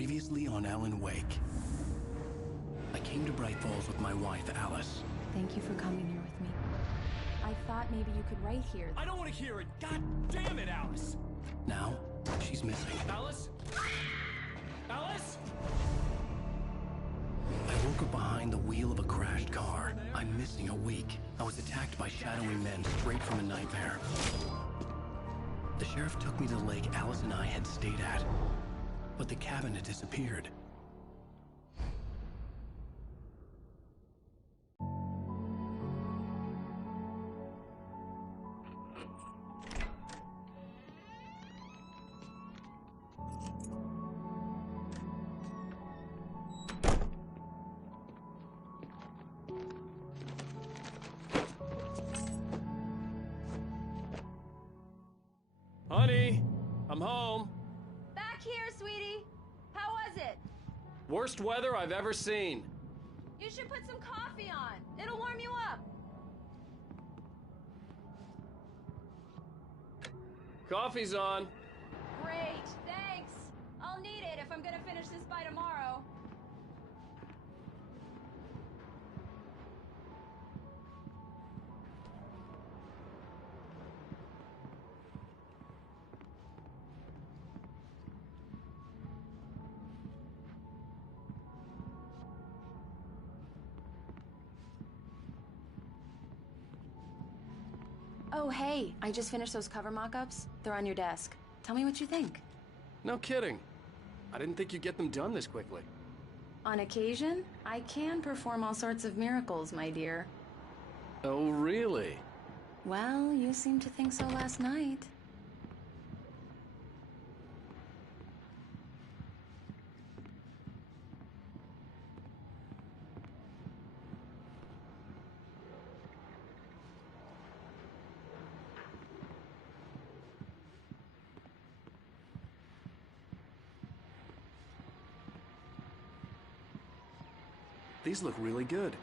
Previously on Alan Wake. I came to Bright Falls with my wife, Alice. Thank you for coming here with me. I thought maybe you could write here. I don't want to hear it! God damn it, Alice! Now, she's missing. Alice? Alice? I woke up behind the wheel of a crashed car. I'm missing a week. I was attacked by shadowy men straight from a nightmare. The sheriff took me to the lake Alice and I had stayed at, but the cabin had disappeared. Honey, I'm home. Back here, sweetie. How was it? Worst weather I've ever seen. You should put some coffee on. It'll warm you up. Coffee's on. Great, thanks. I'll need it if I'm gonna finish this by tomorrow. Oh, hey, I just finished those cover mock-ups. They're on your desk. Tell me what you think. No kidding. I didn't think you'd get them done this quickly. On occasion, I can perform all sorts of miracles, my dear. Oh, really? Well, you seemed to think so last night. These look really good.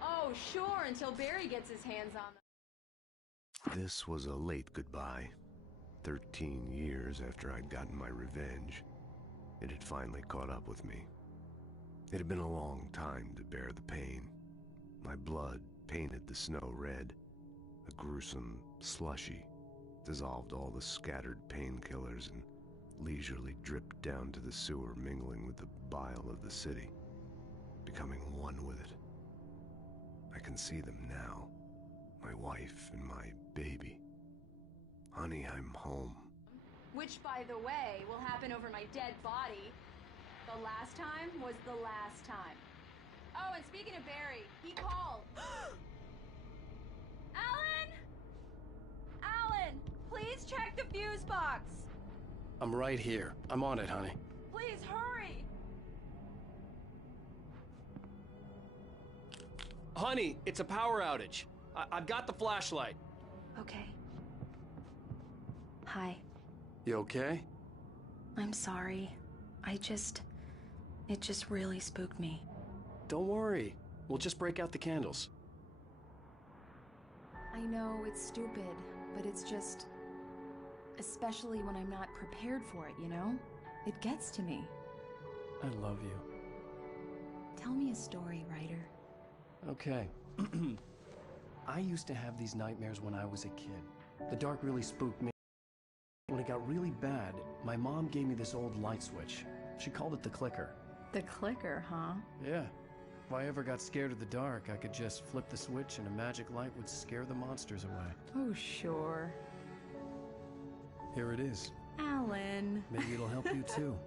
Oh, sure, until Barry gets his hands on them. This was a late goodbye. 13 years after I'd gotten my revenge, it had finally caught up with me. It had been a long time to bear the pain. My blood painted the snow red. A gruesome slushy dissolved all the scattered painkillers and leisurely dripped down to the sewer, mingling with the bile of the city, becoming one with it. I can see them now, my wife and my baby. Honey, I'm home. Which, by the way, will happen over my dead body. The last time was the last time. Oh, and speaking of Barry, he called. Alan! Alan, please check the fuse box. I'm right here. I'm on it, honey. Please hurry. Honey, it's a power outage. I've got the flashlight. Okay. Hi. You okay? I'm sorry. It just really spooked me. Don't worry. We'll just break out the candles. I know it's stupid, but it's just... especially when I'm not prepared for it, you know? It gets to me. I love you. Tell me a story, writer. Okay. I used to have these nightmares when I was a kid. The dark really spooked me. When it got really bad, my mom gave me this old light switch. She called it the clicker. The clicker, huh? Yeah. If I ever got scared of the dark, I could just flip the switch and a magic light would scare the monsters away. Oh, sure. Here it is. Alan. Maybe it'll help you too.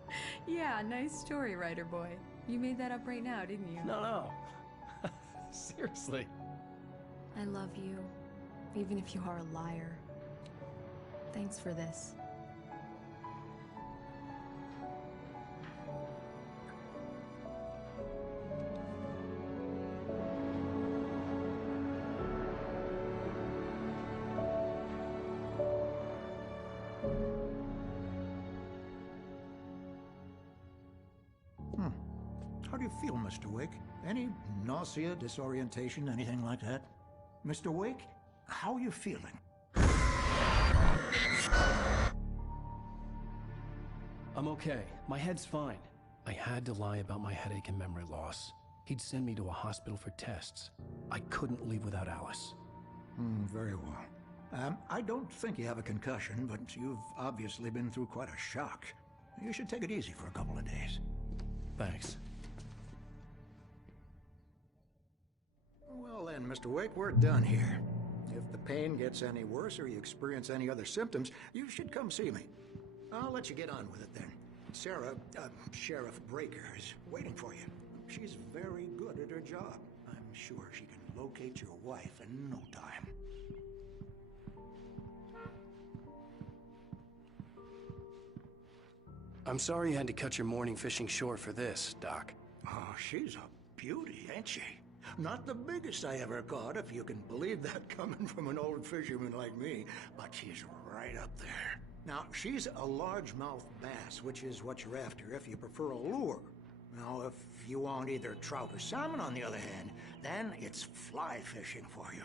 Yeah, nice story, writer boy. You made that up right now, didn't you? No. Seriously. I love you, even if you are a liar. Thanks for this. How do you feel, Mr. Wake? Any nausea, disorientation, anything like that? Mr. Wake, how are you feeling? I'm okay. My head's fine. I had to lie about my headache and memory loss. He'd send me to a hospital for tests. I couldn't leave without Alice. Very well. I don't think you have a concussion, but you've obviously been through quite a shock. You should take it easy for a couple of days. Thanks. Well then, Mr. Wake, we're done here. If the pain gets any worse or you experience any other symptoms, you should come see me. I'll let you get on with it then. Sarah, Sheriff Breaker, is waiting for you. She's very good at her job. I'm sure she can locate your wife in no time. I'm sorry you had to cut your morning fishing short for this, Doc. Oh, she's a beauty, ain't she? Not the biggest I ever caught, if you can believe that coming from an old fisherman like me, but she's right up there. Now, she's a largemouth bass, which is what you're after if you prefer a lure. Now, if you want either trout or salmon, on the other hand, then it's fly fishing for you.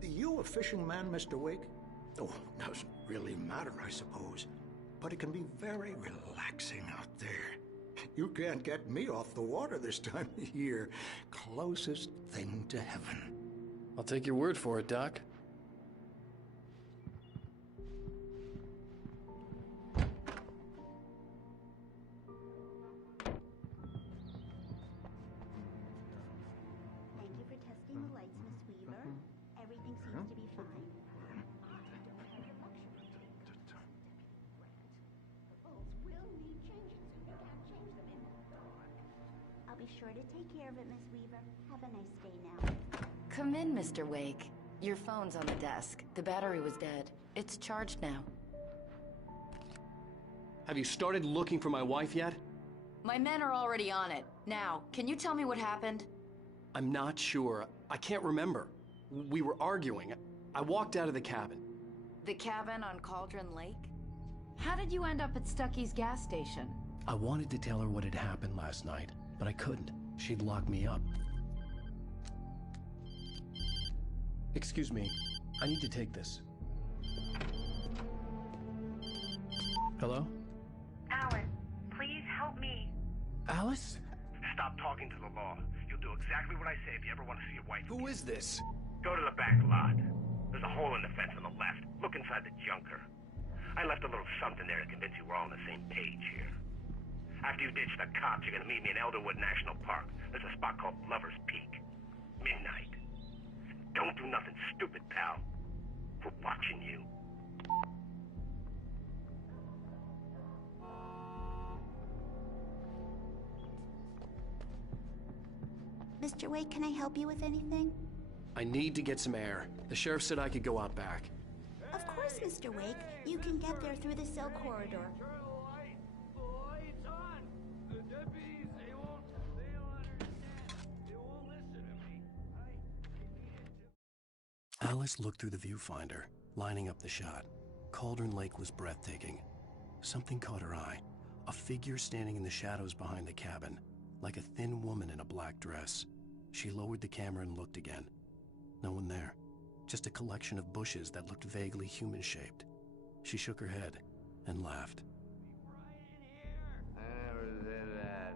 You a fishing man, Mr. Wake? Oh, doesn't really matter, I suppose. But it can be very relaxing out there. You can't get me off the water this time of year. Closest thing to heaven. I'll take your word for it, Doc. Thank you for testing the lights, Miss Weaver. Everything seems to be fine. I'll be sure to take care of it, Miss Weaver. Have a nice day now. Come in, Mr. Wake. Your phone's on the desk. The battery was dead. It's charged now. Have you started looking for my wife yet? My men are already on it. Now, can you tell me what happened? I'm not sure. I can't remember. We were arguing. I walked out of the cabin. The cabin on Cauldron Lake? How did you end up at Stucky's gas station? I wanted to tell her what had happened last night, but I couldn't. She'd lock me up. Excuse me. I need to take this. Hello? Alice, please help me. Alice? Stop talking to the law. You'll do exactly what I say if you ever want to see your wife. Who is this? Go to the back lot. There's a hole in the fence on the left. Look inside the junker. I left a little something there to convince you we're all on the same page here. After you ditch the cops, you're gonna meet me in Elderwood National Park. There's a spot called Lover's Peak. Midnight. Don't do nothing stupid, pal. We're watching you. Mr. Wake, can I help you with anything? I need to get some air. The sheriff said I could go out back. Of course, Mr. Wake. You can get there through the cell corridor. Alice looked through the viewfinder, lining up the shot. Cauldron Lake was breathtaking. Something caught her eye. A figure standing in the shadows behind the cabin, like a thin woman in a black dress. She lowered the camera and looked again. No one there. Just a collection of bushes that looked vaguely human-shaped. She shook her head and laughed. I never did that.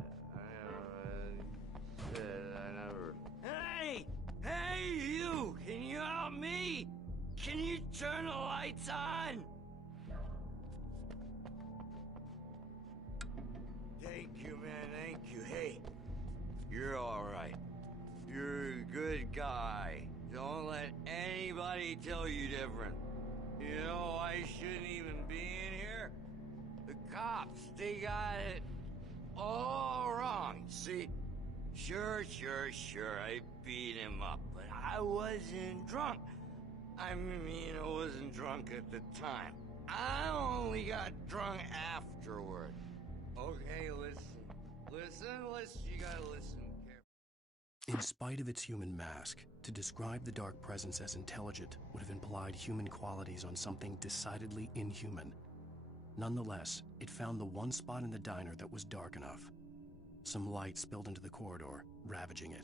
I never. Hey! Hey, you! Can you help me? Can you turn the lights on? Thank you, man. Thank you. Hey, you're all right. You're a good guy. Don't let anybody tell you different. You know, I shouldn't even be in here. The cops, they got it all wrong. See? Sure, I beat him up, but I wasn't drunk. I mean, I wasn't drunk at the time. I only got drunk afterward. Okay, listen, you gotta listen carefully. In spite of its human mask, to describe the dark presence as intelligent would have implied human qualities on something decidedly inhuman. Nonetheless, it found the one spot in the diner that was dark enough. Some light spilled into the corridor, ravaging it.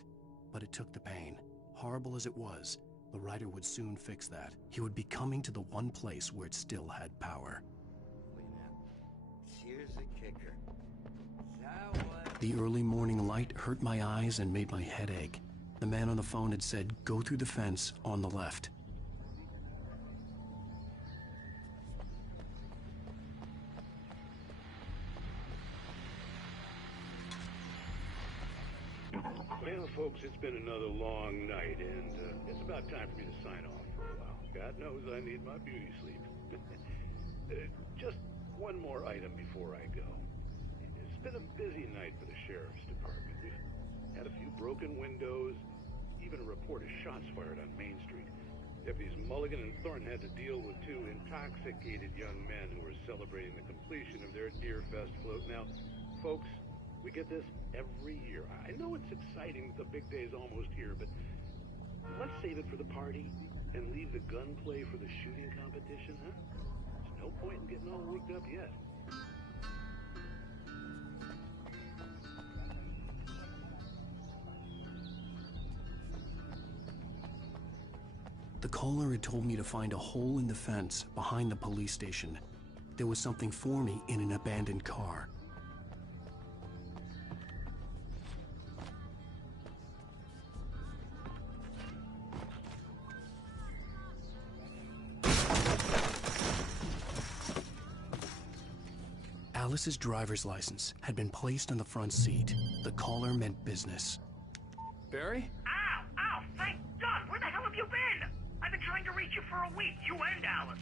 But it took the pain. Horrible as it was, the writer would soon fix that. He would be coming to the one place where it still had power. Here's here's the kicker. That was... The early morning light hurt my eyes and made my head ache. The man on the phone had said, "Go through the fence on the left." Well, folks, it's been another long night, and it's about time for me to sign off for a while. God knows I need my beauty sleep. Just one more item before I go. It's been a busy night for the Sheriff's Department. We've had a few broken windows, even a report of shots fired on Main Street. Deputies Mulligan and Thornton had to deal with two intoxicated young men who were celebrating the completion of their Deer Fest float. Now, folks, we get this every year. I know it's exciting that the big day's almost here, but let's save it for the party and leave the gunplay for the shooting competition, huh? There's no point in getting all worked up yet. The caller had told me to find a hole in the fence behind the police station. There was something for me in an abandoned car. Alice's driver's license had been placed on the front seat. The caller meant business. Barry? Ow! Ow! Thank God! Where the hell have you been? I've been trying to reach you for a week, you and Alice.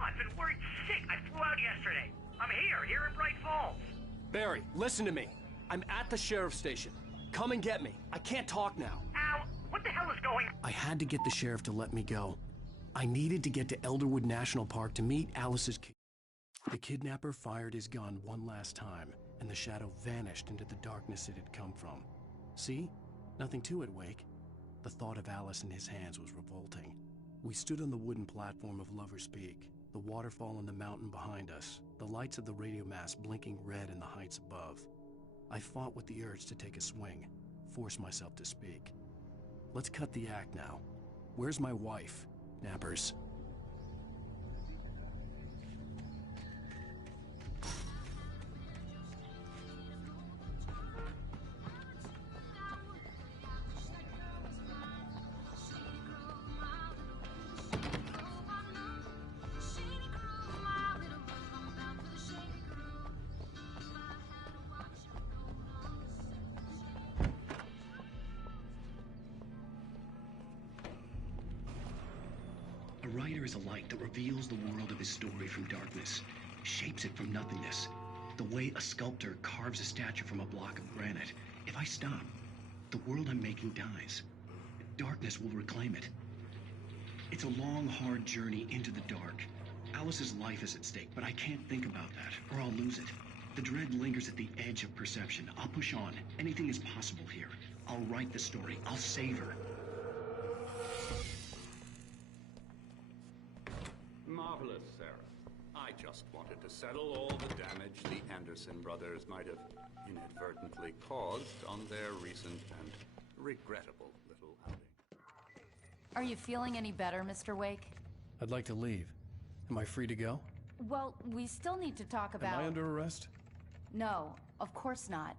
I've been worried sick. I flew out yesterday. I'm here in Bright Falls. Barry, listen to me. I'm at the sheriff's station. Come and get me. I can't talk now. Ow! What the hell is going on? I had to get the sheriff to let me go. I needed to get to Elderwood National Park to meet Alice's kid. The kidnapper fired his gun one last time, and the shadow vanished into the darkness it had come from. See? Nothing to it, Wake. The thought of Alice in his hands was revolting. We stood on the wooden platform of Lover's Peak, the waterfall on the mountain behind us, the lights of the radio mast blinking red in the heights above. I fought with the urge to take a swing, force myself to speak. Let's cut the act now. Where's my wife? Nappers. A writer is a light that reveals the world of his story from darkness, shapes it from nothingness. The way a sculptor carves a statue from a block of granite. If I stop, the world I'm making dies. Darkness will reclaim it. It's a long, hard journey into the dark. Alice's life is at stake, but I can't think about that, or I'll lose it. The dread lingers at the edge of perception. I'll push on. Anything is possible here. I'll write the story. I'll save her. Marvelous, Sarah. I just wanted to settle all the damage the Anderson brothers might have inadvertently caused on their recent and regrettable little outing. Are you feeling any better, Mr. Wake? I'd like to leave. Am I free to go? Well, we still need to talk about... Am I under arrest? No, of course not.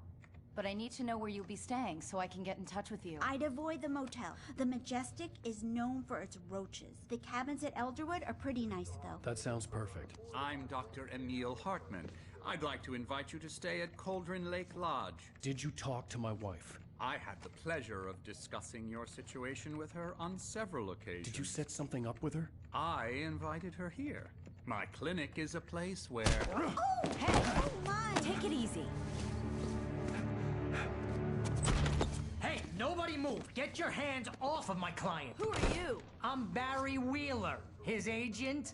But I need to know where you'll be staying so I can get in touch with you. I'd avoid the motel. The Majestic is known for its roaches. The cabins at Elderwood are pretty nice, though. That sounds perfect. I'm Dr. Emil Hartman. I'd like to invite you to stay at Cauldron Lake Lodge. Did you talk to my wife? I had the pleasure of discussing your situation with her on several occasions. Did you set something up with her? I invited her here. My clinic is a place where... Oh, hey! Oh, my! Take it easy. Hey, nobody move! Get your hands off of my client! Who are you? I'm Barry Wheeler, his agent.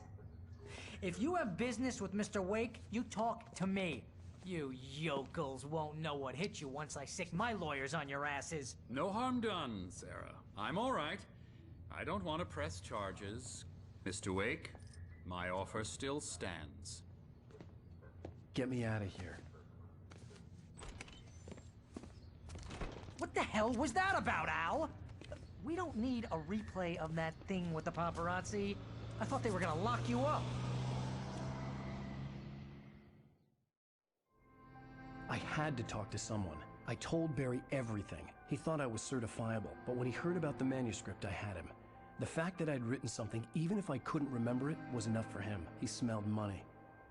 If you have business with Mr. Wake, you talk to me. You yokels won't know what hit you once I sick my lawyers on your asses. No harm done, Sarah. I'm all right. I don't want to press charges. Mr. Wake, my offer still stands. Get me out of here. What the hell was that about, Al? We don't need a replay of that thing with the paparazzi. I thought they were gonna lock you up. had to talk to someone. I told Barry everything. He thought I was certifiable, but when he heard about the manuscript, I had him. The fact that I'd written something, even if I couldn't remember it, was enough for him. He smelled money.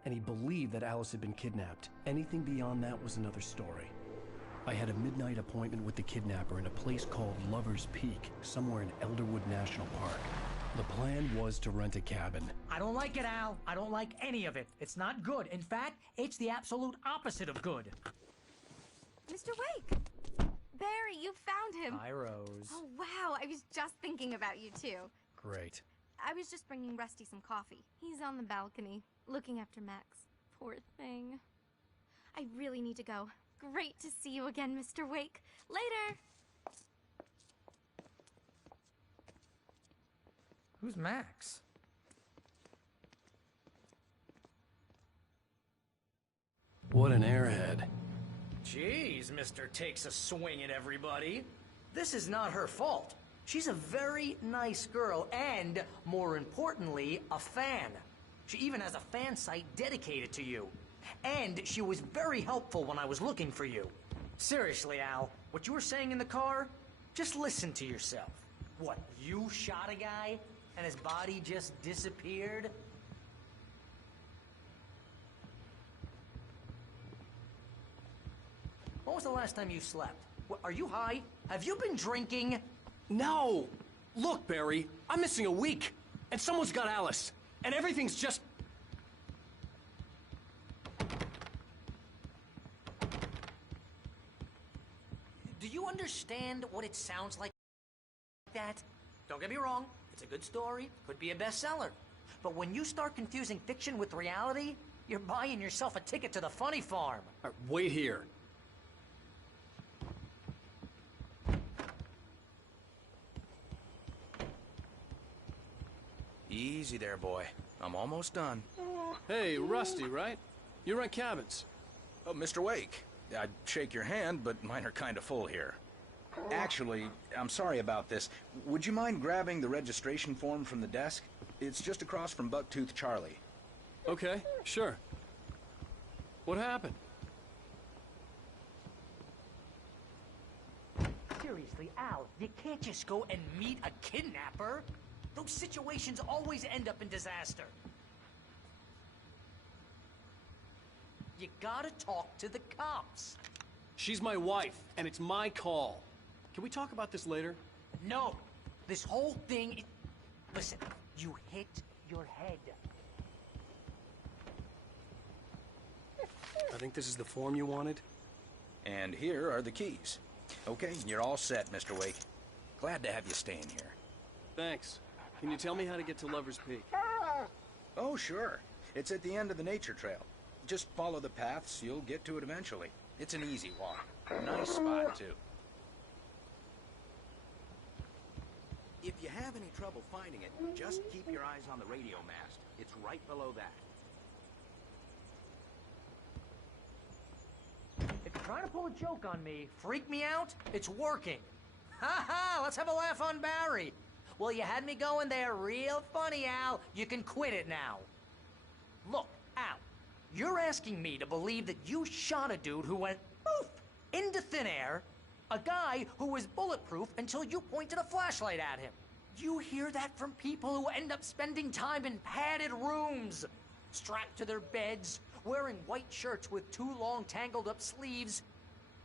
And he believed that Alice had been kidnapped. Anything beyond that was another story. I had a midnight appointment with the kidnapper in a place called Lover's Peak, somewhere in Elderwood National Park. The plan was to rent a cabin. I don't like it, Al. I don't like any of it. It's not good. In fact, it's the absolute opposite of good. Mr. Wake! Barry, you found him! Hi, Rose. Oh, wow. I was just thinking about you, too. Great. I was just bringing Rusty some coffee. He's on the balcony, looking after Max. Poor thing. I really need to go. Great to see you again, Mr. Wake. Later! Who's Max? What an airhead. Jeez, Mr. Takes a swing at everybody. This is not her fault. She's a very nice girl and, more importantly, a fan. She even has a fan site dedicated to you. And she was very helpful when I was looking for you. Seriously, Al, what you were saying in the car, just listen to yourself. What, you shot a guy and his body just disappeared? When was the last time you slept? What, are you high? Have you been drinking? No! Look, Barry, I'm missing a week. And someone's got Alice. And everything's just... Do you understand what it sounds like that? Don't get me wrong, it's a good story, could be a bestseller. But when you start confusing fiction with reality, you're buying yourself a ticket to the funny farm. All right, wait here. Easy there, boy. I'm almost done. Hey, Rusty, right? You rent cabins. Oh, Mr. Wake. I'd shake your hand, but mine are kind of full here. Actually, I'm sorry about this. Would you mind grabbing the registration form from the desk? It's just across from Bucktooth Charlie. Okay, sure. What happened? Seriously, Al, you can't just go and meet a kidnapper. Those situations always end up in disaster. You gotta talk to the cops. She's my wife, and it's my call. Can we talk about this later? No. This whole thing... Listen, you hit your head. I think this is the form you wanted. And here are the keys. Okay, you're all set, Mr. Wake. Glad to have you staying here. Thanks. Can you tell me how to get to Lover's Peak? Oh, sure. It's at the end of the nature trail. Just follow the paths, you'll get to it eventually. It's an easy walk. Nice spot, too. If you have any trouble finding it, just keep your eyes on the radio mast. It's right below that. If you're trying to pull a joke on me, freak me out, it's working. Ha ha, let's have a laugh on Barry. Well, you had me going there real funny, Al. You can quit it now. Look, Al, you're asking me to believe that you shot a dude who went poof into thin air, a guy who was bulletproof until you pointed a flashlight at him. You hear that from people who end up spending time in padded rooms, strapped to their beds, wearing white shirts with too long tangled up sleeves,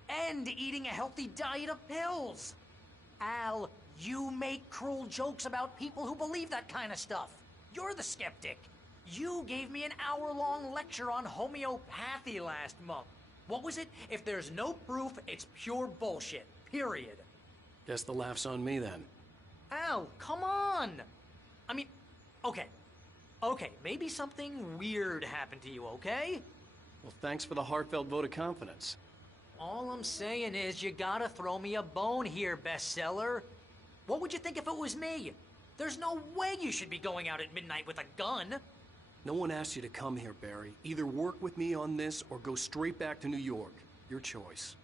and eating a healthy diet of pills. Al, you make cruel jokes about people who believe that kind of stuff. You're the skeptic. You gave me an hour-long lecture on homeopathy last month. What was it? If there's no proof, it's pure bullshit. Period. Guess the laugh's on me then. Al, come on! I mean, okay. Okay, maybe something weird happened to you, okay? Well, thanks for the heartfelt vote of confidence. All I'm saying is you gotta throw me a bone here, bestseller. What would you think if it was me? There's no way you should be going out at midnight with a gun. No one asked you to come here, Barry. Either work with me on this or go straight back to New York. Your choice.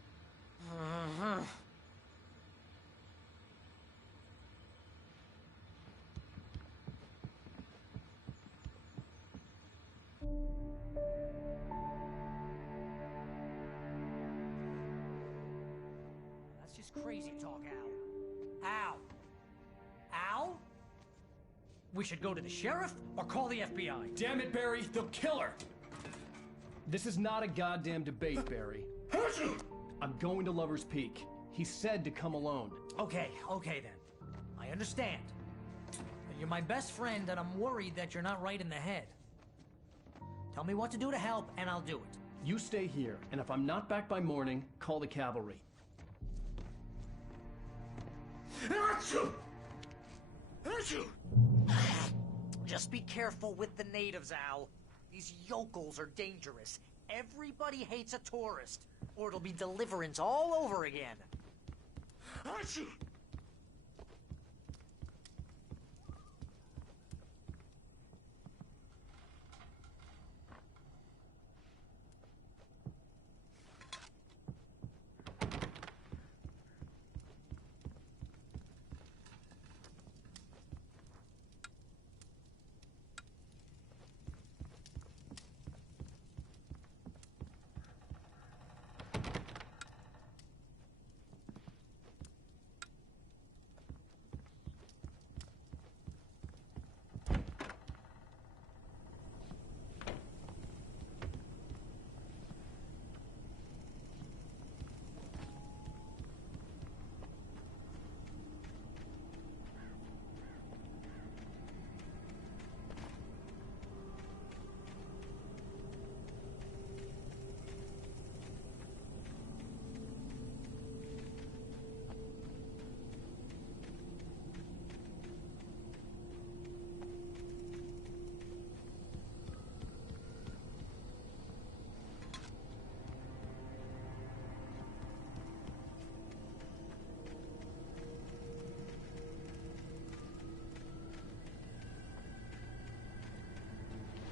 crazy talk, Al. Al? Al? We should go to the sheriff or call the FBI. Damn it, Barry, they'll kill her! This is not a goddamn debate, Barry. I'm going to Lover's Peak. He said to come alone. Okay then. I understand. But you're my best friend, and I'm worried that you're not right in the head. Tell me what to do to help, and I'll do it. You stay here, and if I'm not back by morning, call the cavalry. Just be careful with the natives, Al. These yokels are dangerous. Everybody hates a tourist, or it'll be Deliverance all over again.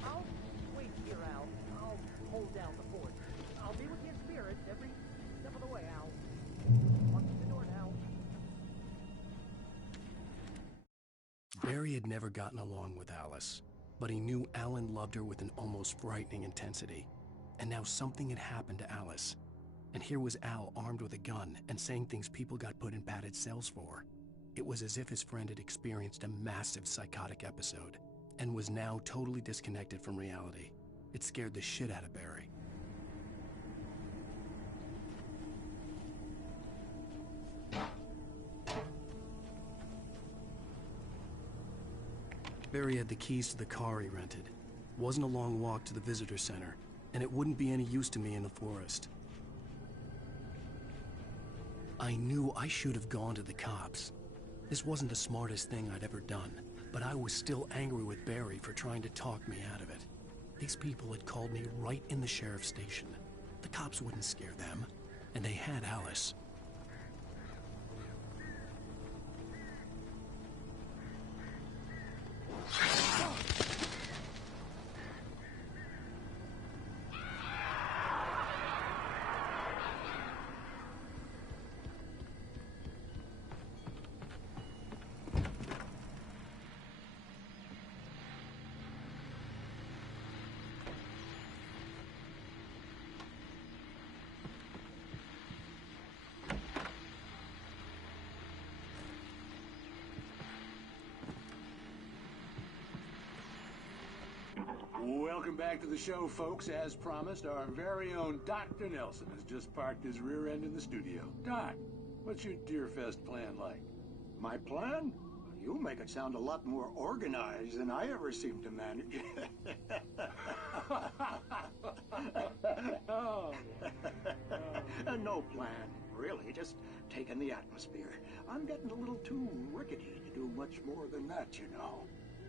I'll wait here, Al. I'll hold down the fort. I'll be with you in spirit every step of the way, Al. Lock the door now. Barry had never gotten along with Alice, but he knew Alan loved her with an almost frightening intensity. And now something had happened to Alice. And here was Al armed with a gun and saying things people got put in padded cells for. It was as if his friend had experienced a massive psychotic episode and was now totally disconnected from reality. It scared the shit out of Barry. Barry had the keys to the car he rented. Wasn't a long walk to the visitor center, and it wouldn't be any use to me in the forest. I knew I should have gone to the cops. This wasn't the smartest thing I'd ever done, but I was still angry with Barry for trying to talk me out of it. These people had called me right in the sheriff's station. The cops wouldn't scare them, and they had Alice. Welcome back to the show, folks. As promised, our very own Dr. Nelson has just parked his rear end in the studio. Doc, what's your Deerfest plan like? My plan? You make it sound a lot more organized than I ever seem to manage. No plan, really. Just taking the atmosphere. I'm getting a little too rickety to do much more than that, you know.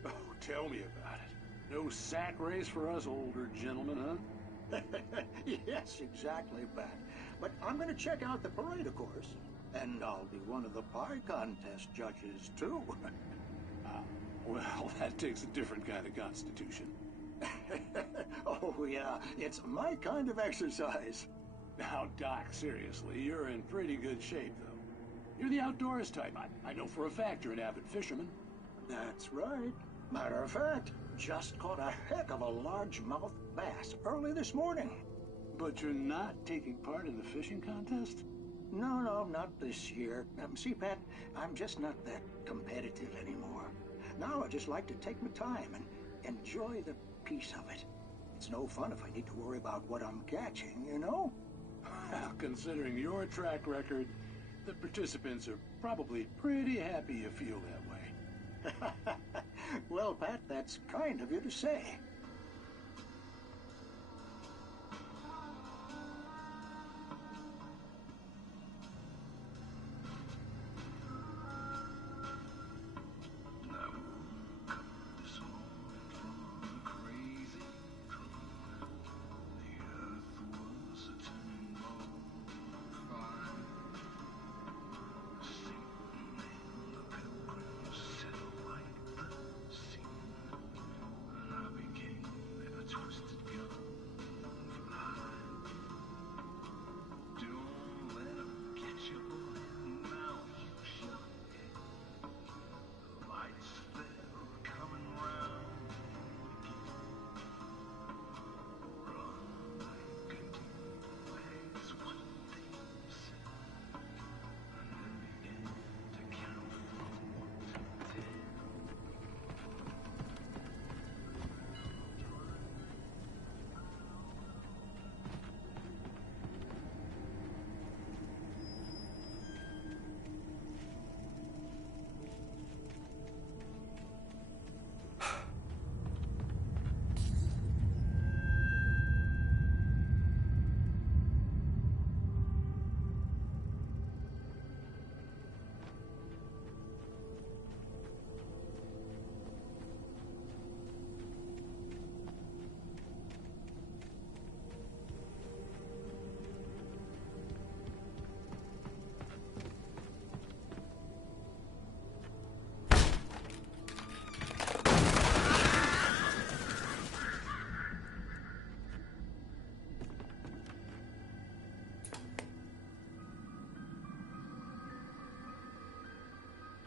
Oh, tell me about it. No sack race for us older gentlemen, huh? Yes, exactly, Pat. But I'm going to check out the parade, of course. And I'll be one of the pie contest judges, too. Well, that takes a different kind of constitution. Oh, yeah. It's my kind of exercise. Now, Doc, seriously, you're in pretty good shape, though. You're the outdoors type. I know for a fact you're an avid fisherman. That's right. Matter of fact, just caught a heck of a largemouth bass early this morning. But you're not taking part in the fishing contest? No, not this year. See, Pat, I'm just not that competitive anymore. Now I just like to take my time and enjoy the peace of it. It's no fun if I need to worry about what I'm catching, you know? Well, considering your track record, the participants are probably pretty happy you feel that way. Well, Pat, that's kind of you to say.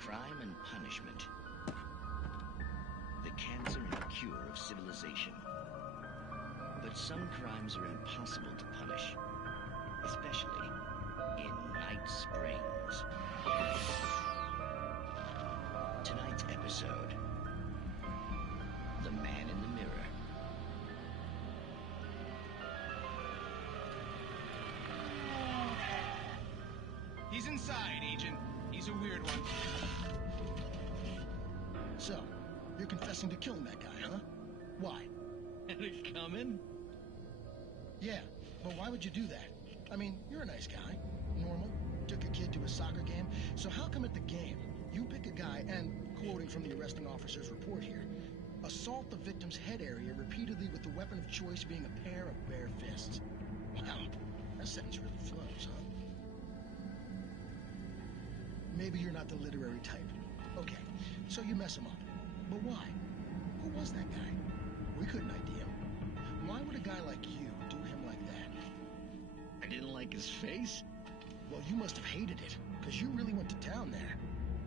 Crime and punishment. The cancer and cure of civilization. But some crimes are impossible to punish, especially in Night Springs. Tonight's episode, The Man in the Mirror. He's inside, Agent. He's a weird one. So, you're confessing to killing that guy, huh? Why? Had it coming? Yeah, but why would you do that? I mean, you're a nice guy. Normal. Took a kid to a soccer game. So how come at the game, you pick a guy and, quoting from the arresting officer's report here, assault the victim's head area repeatedly with the weapon of choice being a pair of bare fists? Wow, that sentence really flows, huh? Maybe you're not the literary type. Okay, so you mess him up. But why? Who was that guy? We couldn't ID him. Why would a guy like you do him like that? I didn't like his face? Well, you must have hated it, because you really went to town there.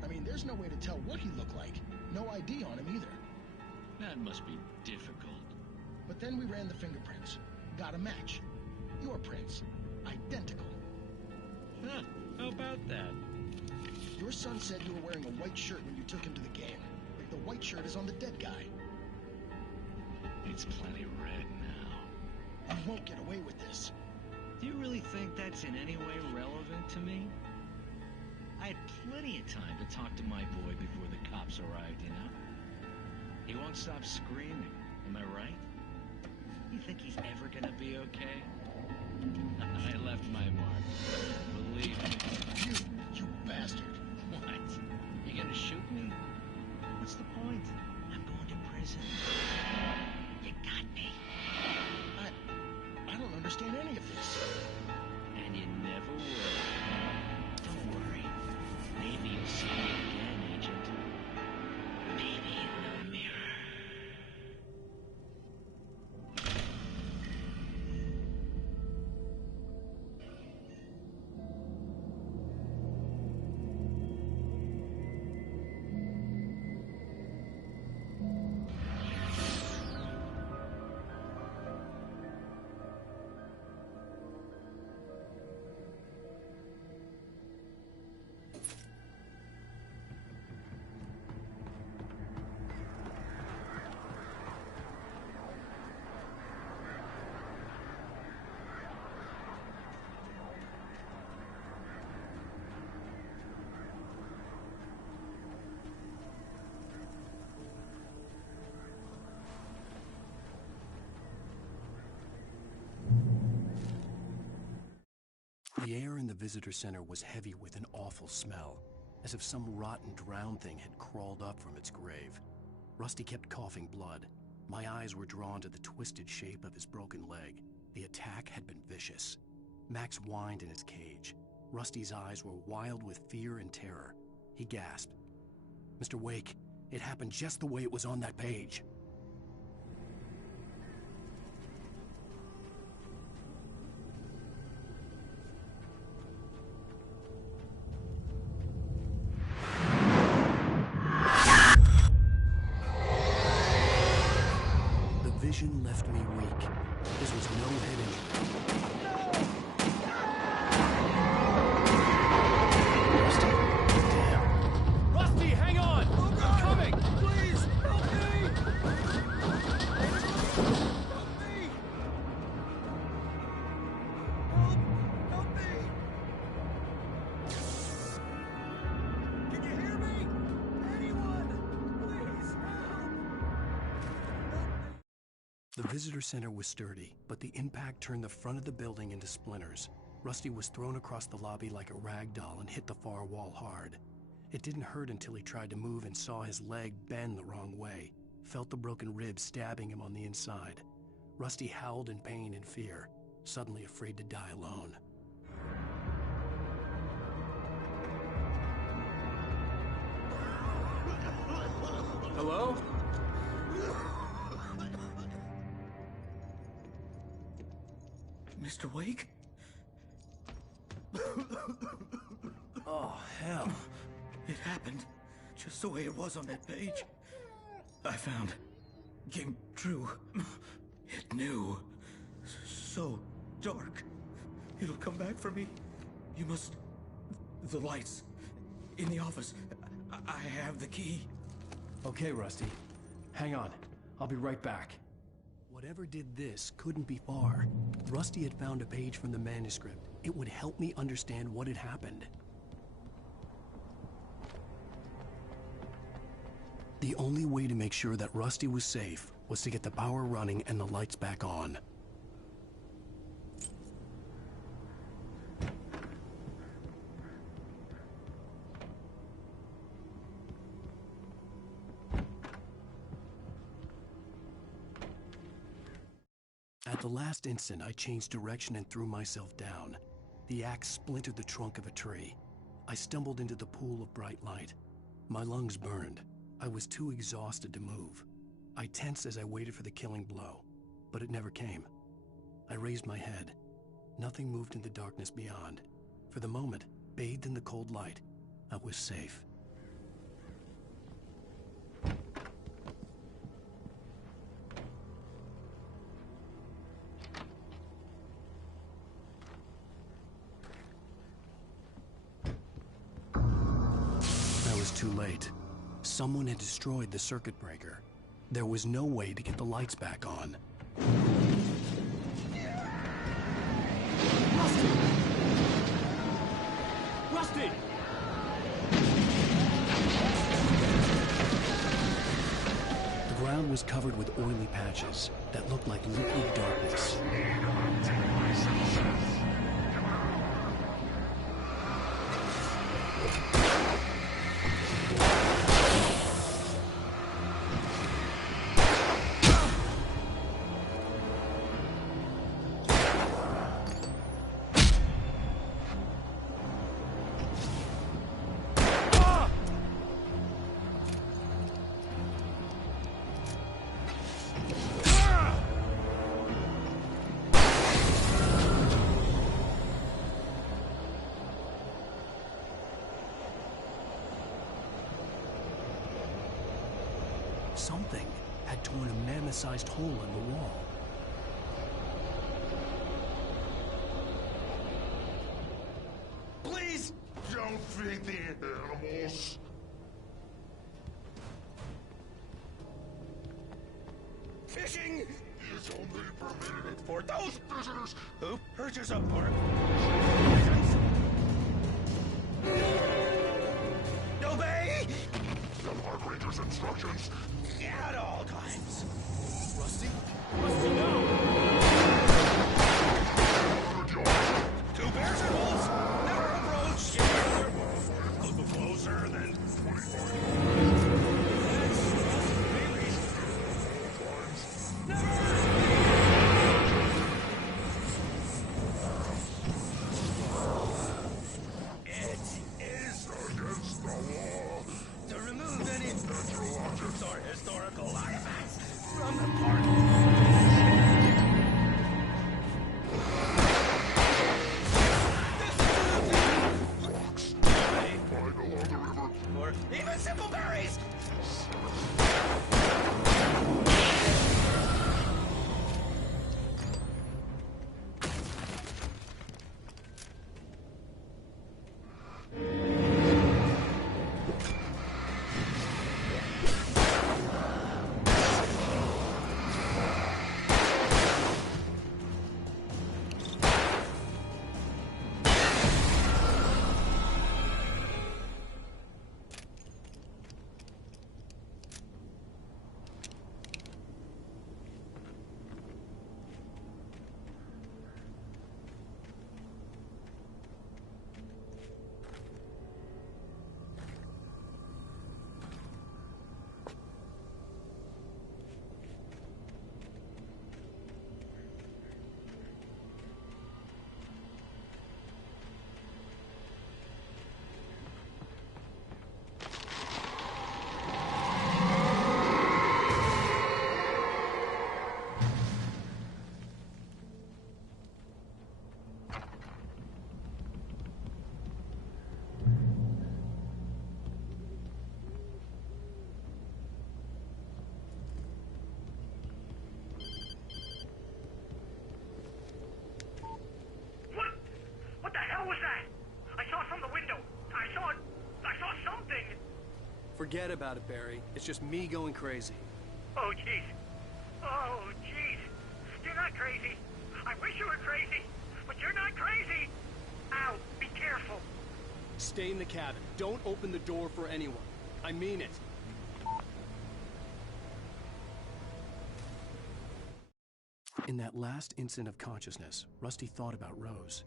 I mean, there's no way to tell what he looked like. No ID on him either. That must be difficult. But then we ran the fingerprints. Got a match. Your prints. Identical. Huh, how about that? Your son said you were wearing a white shirt when you took him to the game. The white shirt is on the dead guy. It's plenty red now. You won't get away with this. Do you really think that's in any way relevant to me? I had plenty of time to talk to my boy before the cops arrived, you know? He won't stop screaming, am I right? You think he's ever gonna be okay? I left my mark. Believe me. You bastard. What? You gonna shoot me? What's the point? I'm going to prison. You got me. I don't understand any of this. And you never will. Don't worry. Maybe you'll see me again, Agent. Maybe in the mirror. The air in the visitor center was heavy with an awful smell, as if some rotten drowned thing had crawled up from its grave. Rusty kept coughing blood. My eyes were drawn to the twisted shape of his broken leg. The attack had been vicious. Max whined in his cage. Rusty's eyes were wild with fear and terror. He gasped. "Mr. Wake, it happened just the way it was on that page." The vision left me weak. This was no head injury. Rusty, hang on! I'm coming! Please, help me! Help me! Help me! Can you hear me? Anyone? Please, help! The visitor center was sturdy, but the impact turned the front of the building into splinters. Rusty was thrown across the lobby like a rag doll and hit the far wall hard. It didn't hurt until he tried to move and saw his leg bend the wrong way, felt the broken rib stabbing him on the inside. Rusty howled in pain and fear, suddenly afraid to die alone. Hello? Mr. Wake? Oh, hell. It happened just the way it was on that page. I found. Came true. It knew. So dark. It'll come back for me. You must... The lights. In the office. I have the key. Okay, Rusty. Hang on. I'll be right back. Whatever did this couldn't be far. Rusty had found a page from the manuscript. It would help me understand what had happened. The only way to make sure that Rusty was safe was to get the power running and the lights back on. At the last instant, I changed direction and threw myself down. The axe splintered the trunk of a tree. I stumbled into the pool of bright light. My lungs burned. I was too exhausted to move. I tensed as I waited for the killing blow, but it never came. I raised my head. Nothing moved in the darkness beyond. For the moment, bathed in the cold light, I was safe. Too late. Someone had destroyed the circuit breaker. There was no way to get the lights back on. Rusty! Rusty! The ground was covered with oily patches that looked like liquid darkness. Something had torn a mammoth-sized hole in the wall. Please don't feed the animals. Fishing is only permitted for those visitors who purchase a park. Obey the park ranger's instructions at all times. Rusty? Rusty, no! Two bears and wolves the party. Or even simple berries! What the hell was that? I saw from the window. I saw something. Forget about it, Barry. It's just me going crazy. Oh, jeez. Oh, jeez. You're not crazy. I wish you were crazy, but you're not crazy. Ow, be careful. Stay in the cabin. Don't open the door for anyone. I mean it. In that last instant of consciousness, Rusty thought about Rose.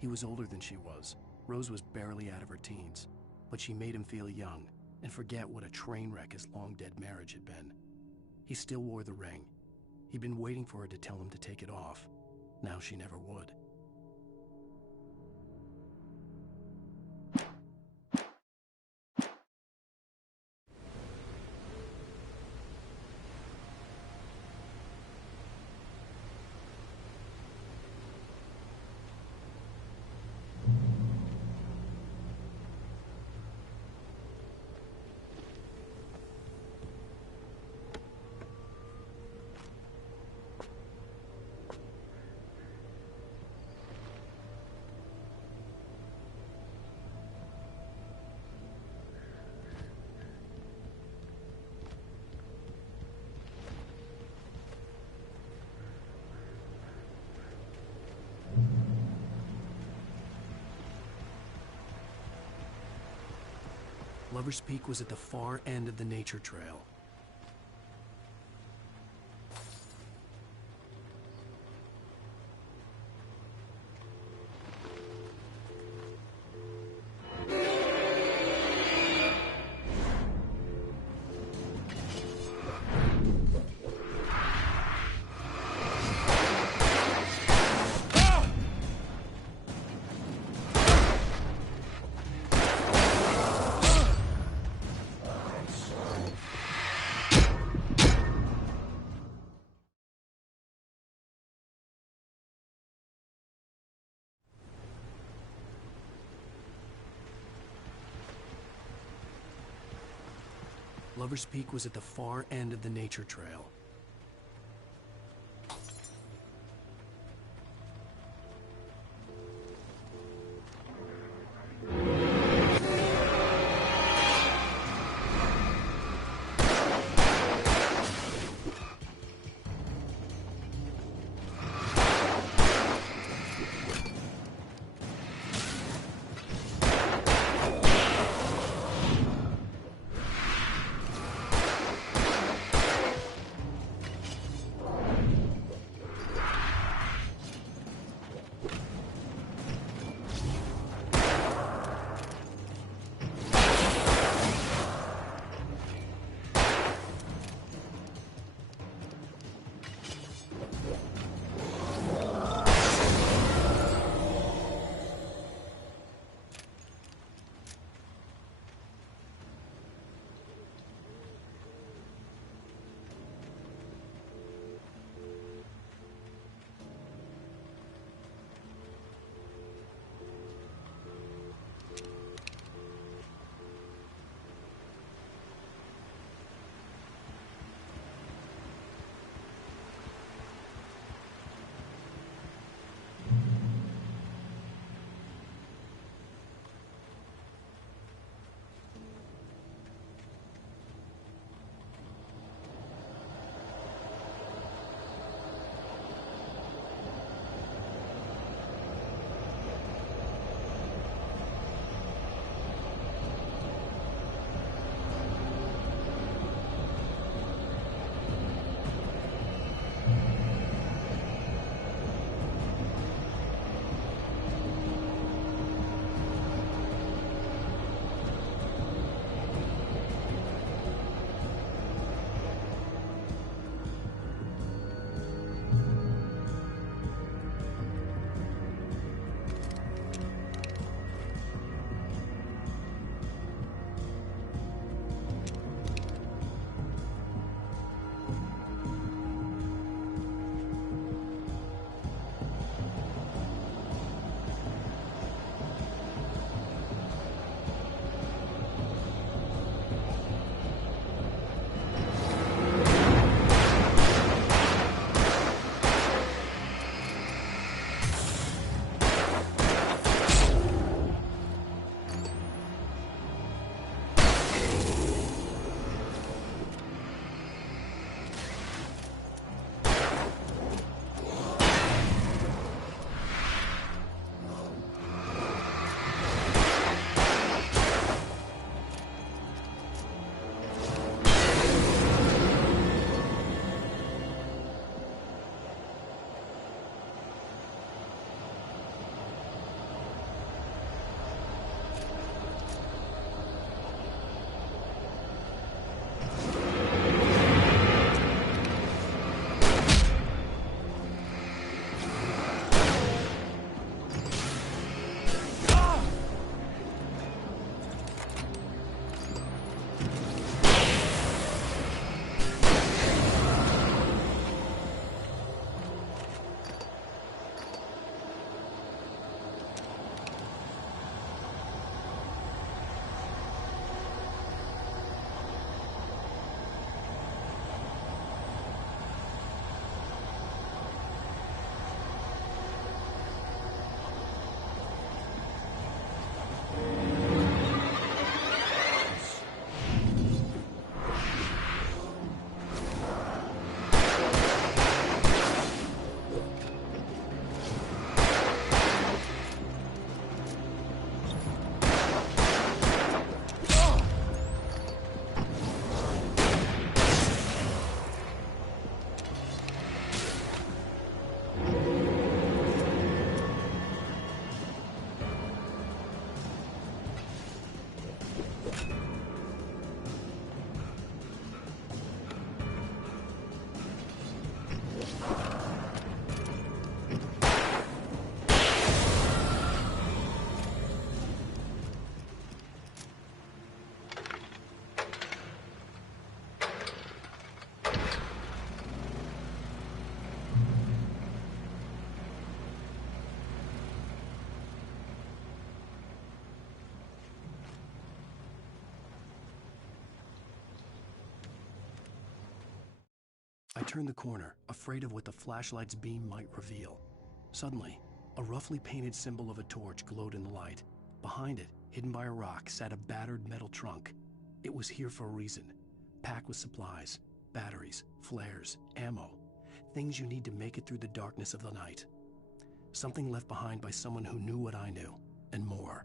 He was older than she was. Rose was barely out of her teens, but she made him feel young and forget what a train wreck his long-dead marriage had been. He still wore the ring. He'd been waiting for her to tell him to take it off. Now she never would. Lover's Peak was at the far end of the nature trail. Lover's Peak was at the far end of the nature trail. I turned the corner, afraid of what the flashlight's beam might reveal. Suddenly, a roughly painted symbol of a torch glowed in the light. Behind it, hidden by a rock, sat a battered metal trunk. It was here for a reason, packed with supplies, batteries, flares, ammo, things you need to make it through the darkness of the night. Something left behind by someone who knew what I knew, and more.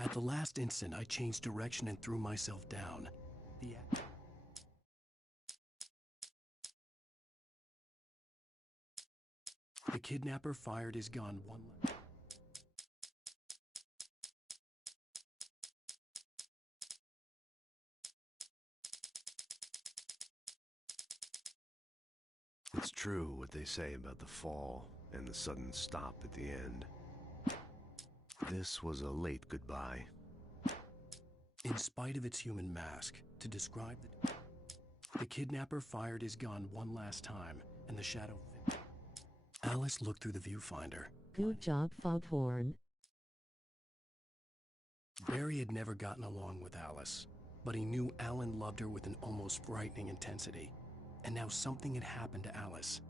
At the last instant, I changed direction and threw myself down. The kidnapper fired his gun one last. It's true what they say about the fall and the sudden stop at the end. This was a late goodbye. In spite of its human mask, to describe the kidnapper fired his gun one last time, and Alice looked through the viewfinder. Good job, Foghorn. Barry had never gotten along with Alice, but he knew Alan loved her with an almost frightening intensity. And now something had happened to Alice.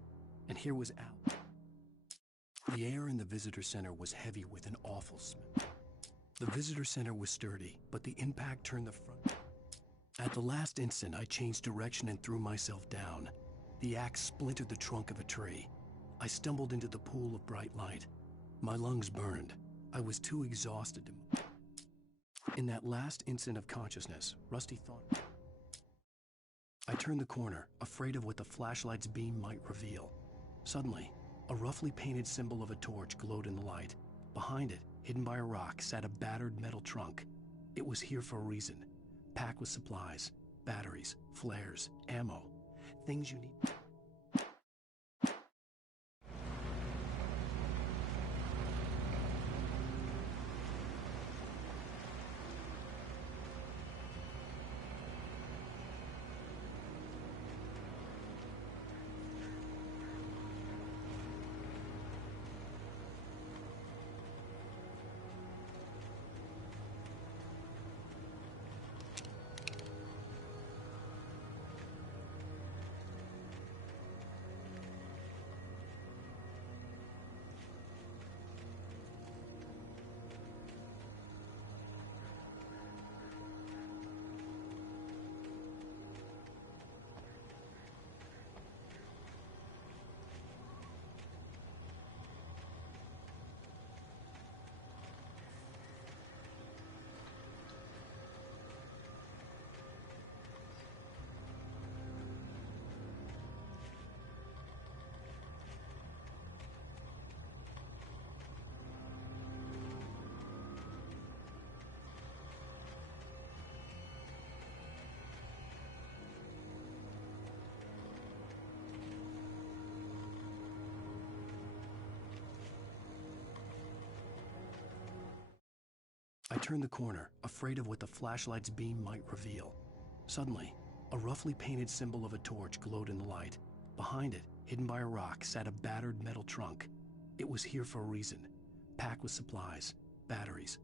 And here was Al. The air in the visitor center was heavy with an awful smell. The visitor center was sturdy, but the impact turned the front. At the last instant, I changed direction and threw myself down. The axe splintered the trunk of a tree. I stumbled into the pool of bright light. My lungs burned. I was too exhausted to move. In that last instant of consciousness, Rusty thought. I turned the corner, afraid of what the flashlight's beam might reveal. Suddenly, a roughly painted symbol of a torch glowed in the light. Behind it, hidden by a rock, sat a battered metal trunk. It was here for a reason, packed with supplies, batteries, flares, ammo, things you need. I turned the corner, afraid of what the flashlight's beam might reveal. Suddenly, a roughly painted symbol of a torch glowed in the light. Behind it, hidden by a rock, sat a battered metal trunk. It was here for a reason, packed with supplies, batteries,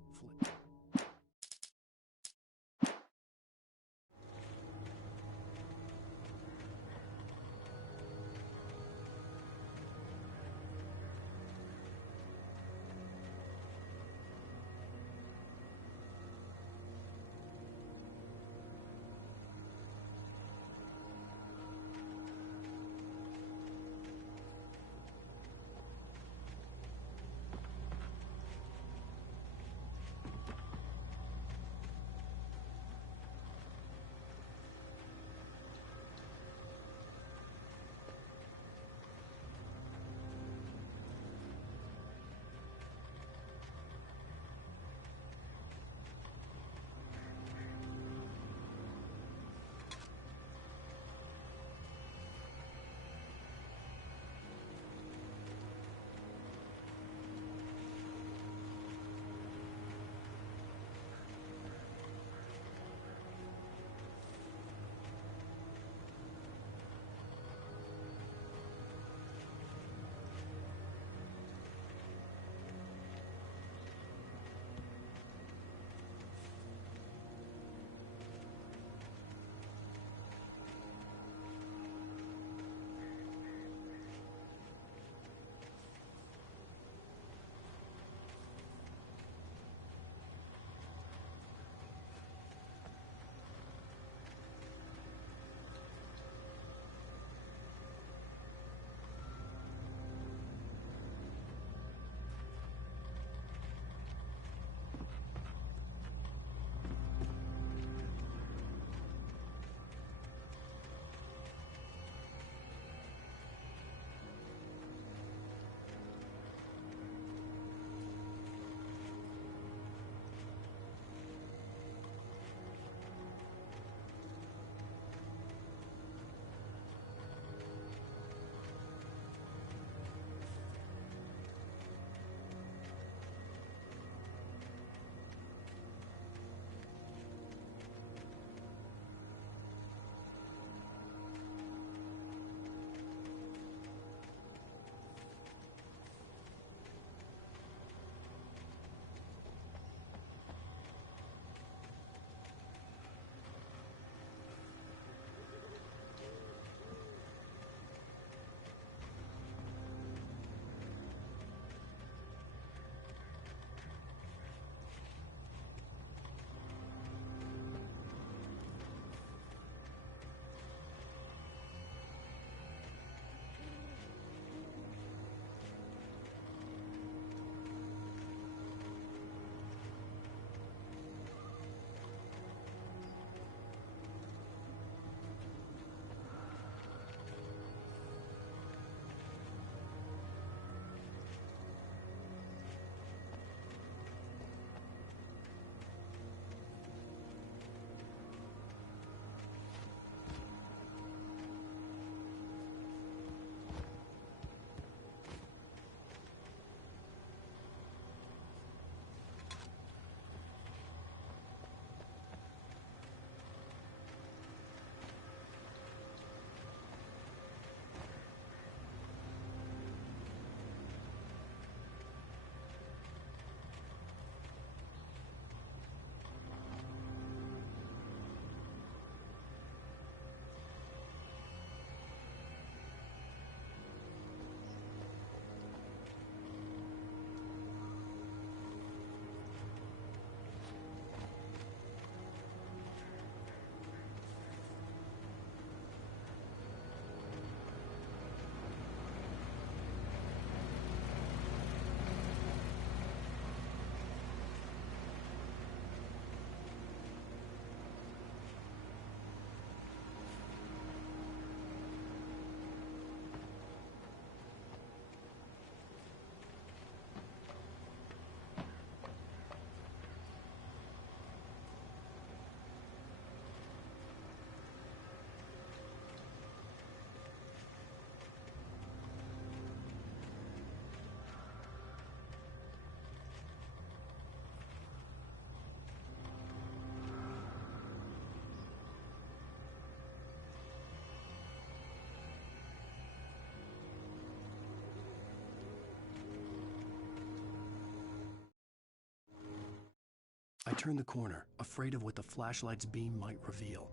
I turned the corner, afraid of what the flashlight's beam might reveal.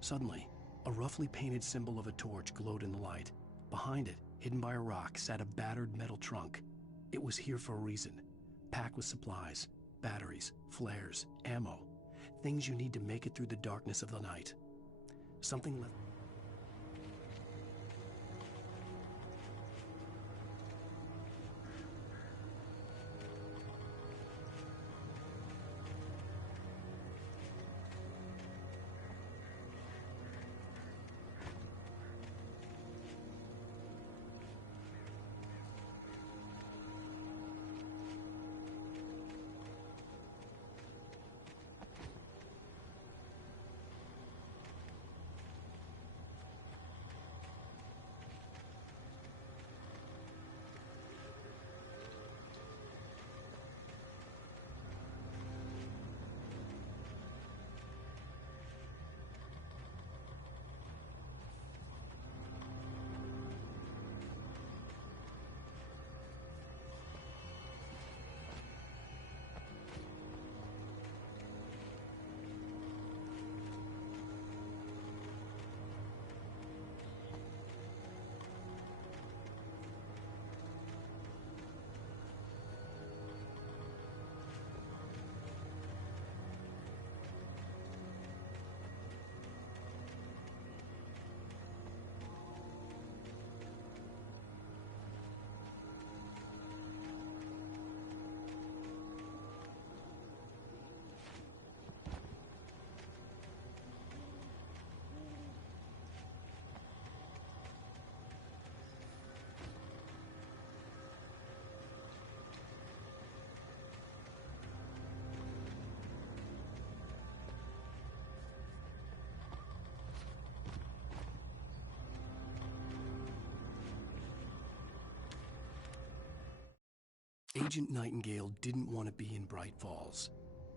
Suddenly, a roughly painted symbol of a torch glowed in the light. Behind it, hidden by a rock, sat a battered metal trunk. It was here for a reason, packed with supplies, batteries, flares, ammo, things you need to make it through the darkness of the night. Something left. Agent Nightingale didn't want to be in Bright Falls.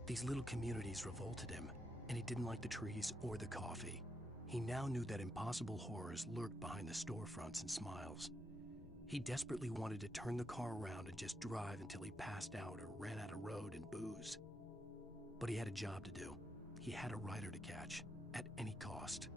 These little communities revolted him, and he didn't like the trees or the coffee. He now knew that impossible horrors lurked behind the storefronts and smiles. He desperately wanted to turn the car around and just drive until he passed out or ran out of road and booze. But he had a job to do. He had a rider to catch, at any cost.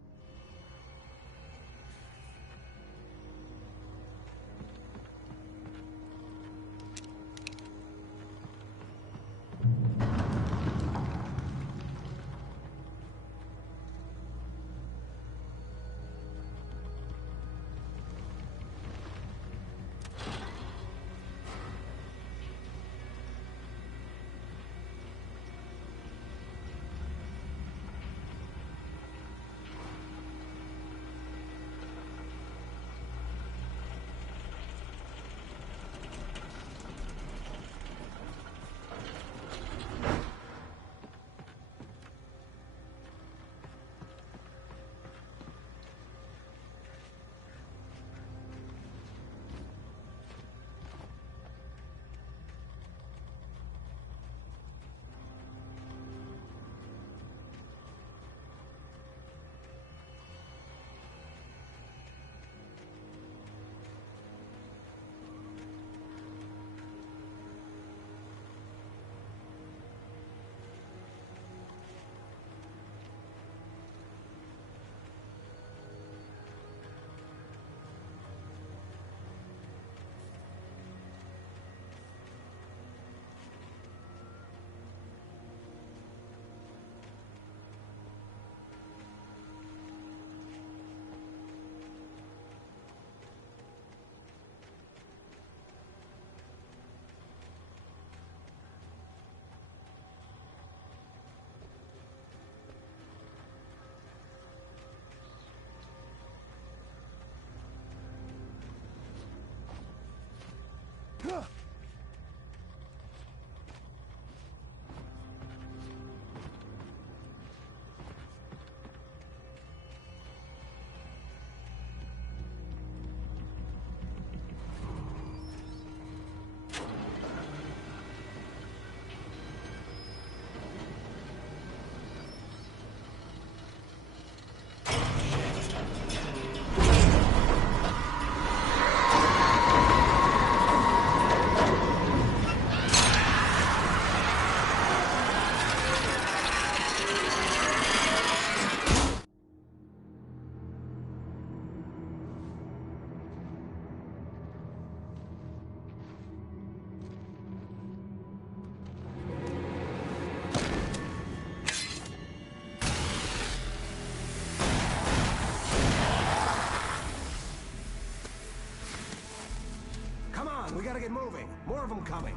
gotta get moving. More of them coming.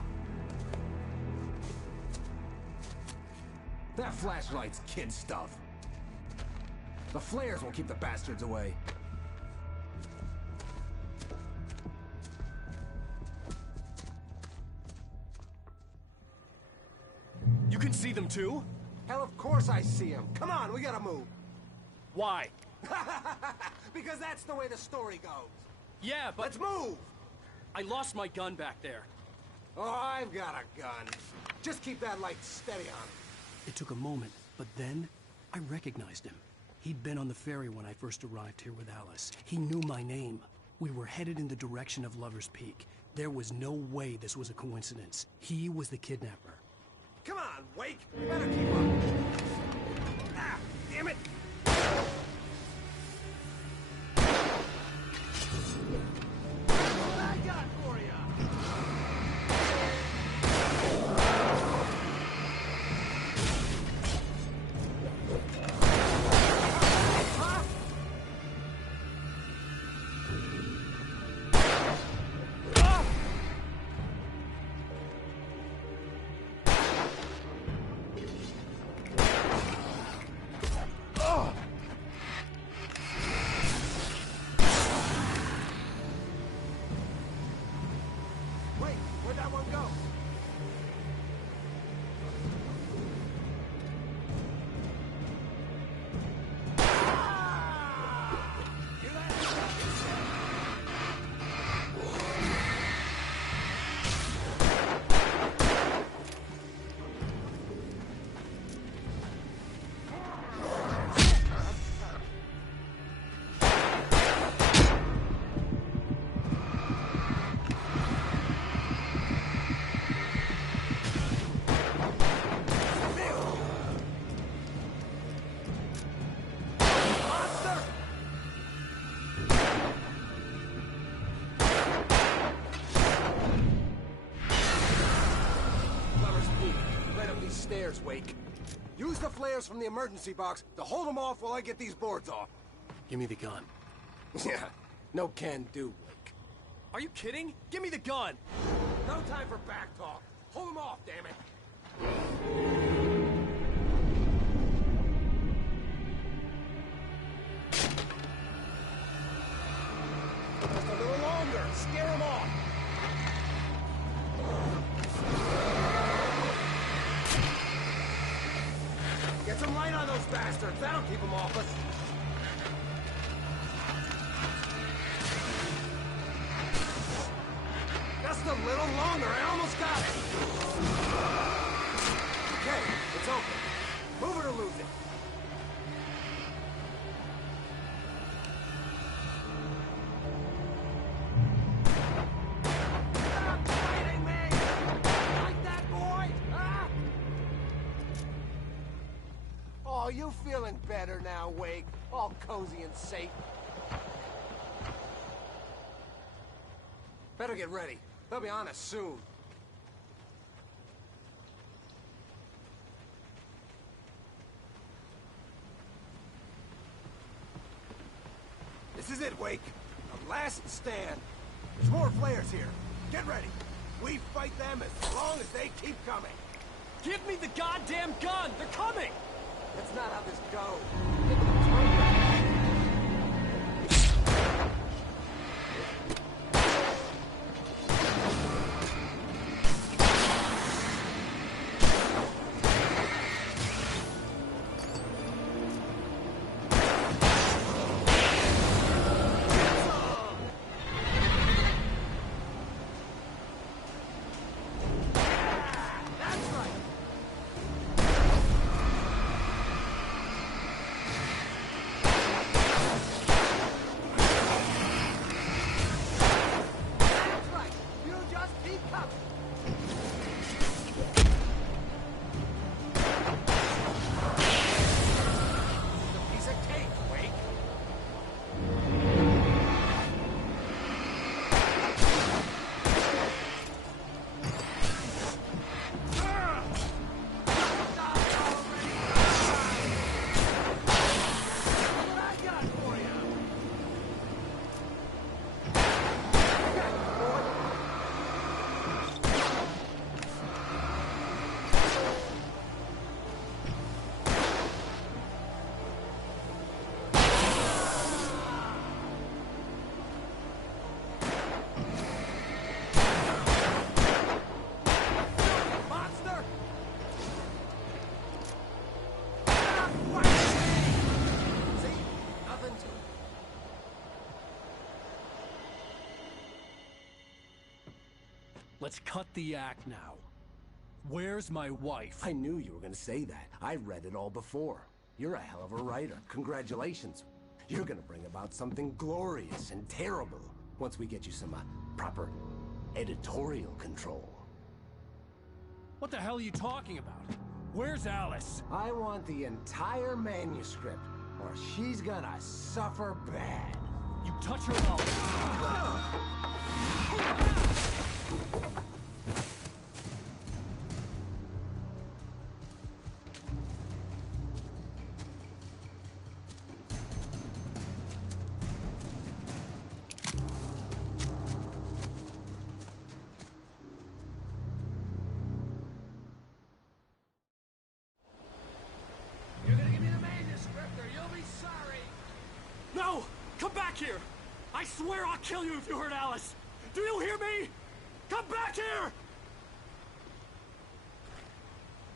That flashlight's kid stuff. The flares will keep the bastards away. You can see them too? Hell, of course I see them. Come on, we gotta move. Why? Because that's the way the story goes. Yeah, but... Let's move! I lost my gun back there. Oh, I've got a gun. Just keep that light steady on it. It took a moment, but then I recognized him. He'd been on the ferry when I first arrived here with Alice. He knew my name. We were headed in the direction of Lover's Peak. There was no way this was a coincidence. He was the kidnapper. Come on, Wake! You better keep up! Ah, damn it! What I got for ya? Stairs, Wake. Use the flares from the emergency box to hold them off while I get these boards off. Give me the gun. Yeah, no can do, Wake. Are you kidding? Give me the gun! No time for back talk. Hold them off, damn it. Just a little longer. Scare them off. Get some light on those bastards. That'll keep them off us. Just a little longer. I almost got it. Okay, it's open. Move it or lose it. Stop fighting me! Like that, boy? Huh? Oh, you feeling better now, Wake? All cozy and safe. Better get ready. They'll be on us soon. This is it, Wake. The last stand. There's more flares here. Get ready. We fight them as long as they keep coming. Give me the goddamn gun! They're coming! That's not how this goes. Get to the turret. Let's cut the act now. Where's my wife? I knew you were gonna say that. I read it all before. You're a hell of a writer. Congratulations. You're gonna bring about something glorious and terrible once we get you some proper editorial control. What the hell are you talking about? Where's Alice? I want the entire manuscript, or she's gonna suffer bad. You touch her mouth. You're gonna give me the manuscript or you'll be sorry! No! Come back here! I swear I'll kill you if you hurt Alice! Do you hear me? Come back here!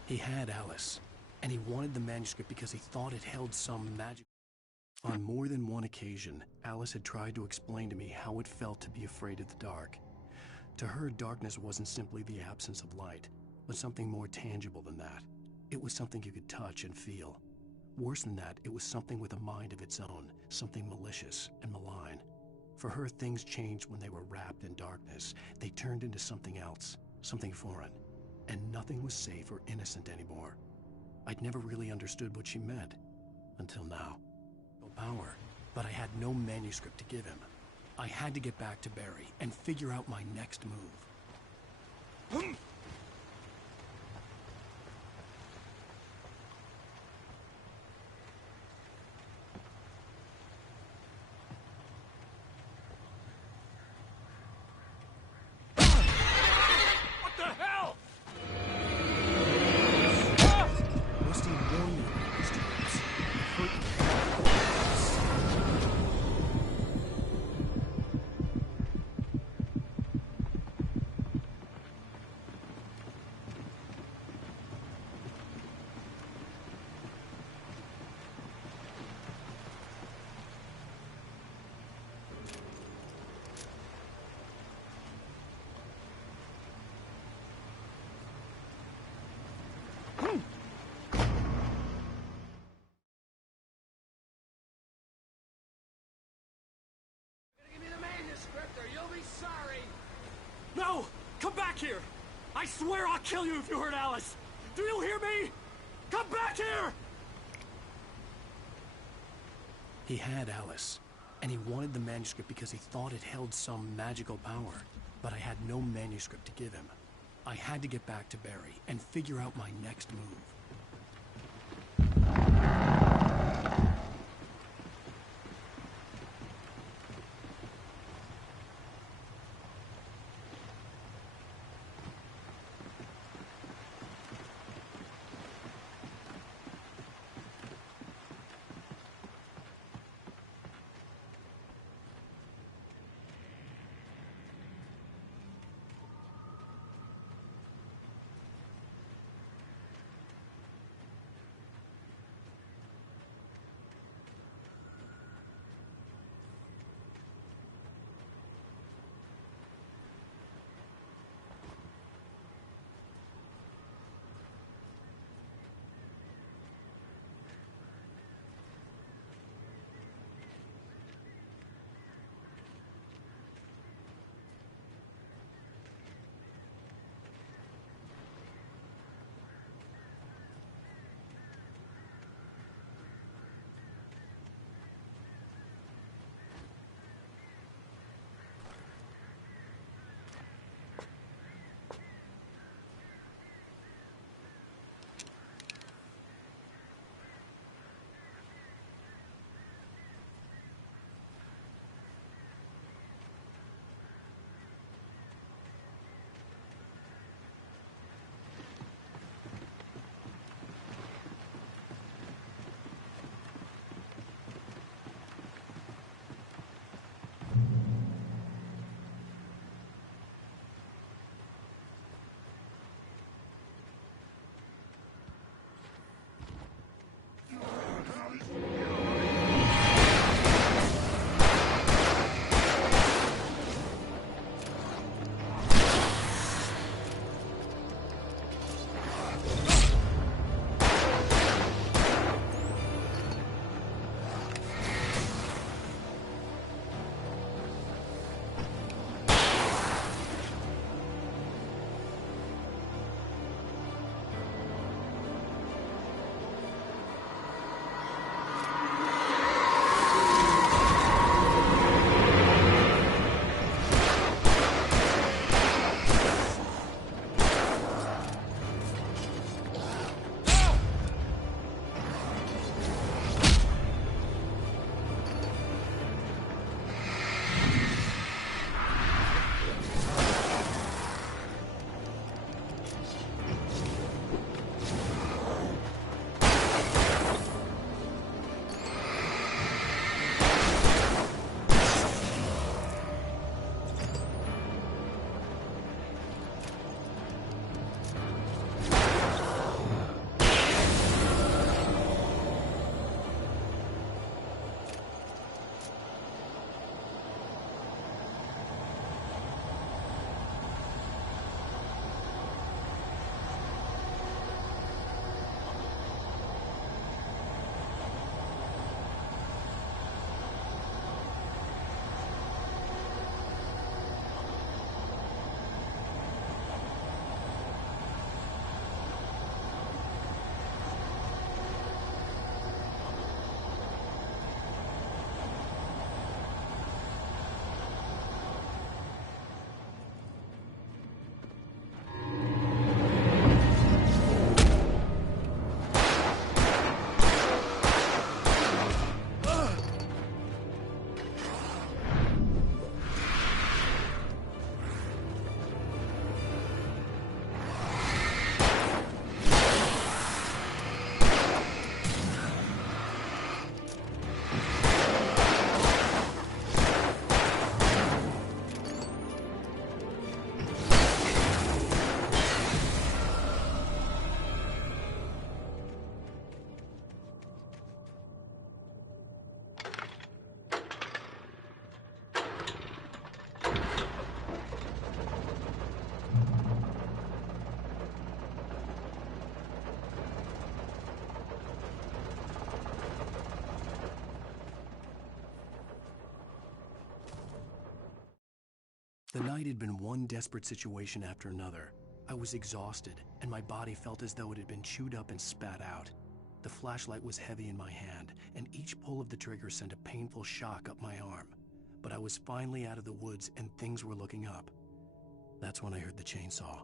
He had Alice, and he wanted the manuscript because he thought it held some magic. On more than one occasion, Alice had tried to explain to me how it felt to be afraid of the dark. To her, darkness wasn't simply the absence of light, but something more tangible than that. It was something you could touch and feel. Worse than that, it was something with a mind of its own, something malicious and malign. For her, things changed when they were wrapped in darkness. They turned into something else, something foreign, and nothing was safe or innocent anymore. I'd never really understood what she meant, until now. Power, but I had no manuscript to give him. I had to get back to Barry and figure out my next move. What the hell? Rusty warned me about these traps. It hurt me. Give me the manuscript or you'll be sorry! No! Come back here! I swear I'll kill you if you hurt Alice! Do you hear me? Come back here! He had Alice, and he wanted the manuscript because he thought it held some magical power. But I had no manuscript to give him. I had to get back to Barry and figure out my next move. The night had been one desperate situation after another. I was exhausted, and my body felt as though it had been chewed up and spat out. The flashlight was heavy in my hand, and each pull of the trigger sent a painful shock up my arm. But I was finally out of the woods, and things were looking up. That's when I heard the chainsaw.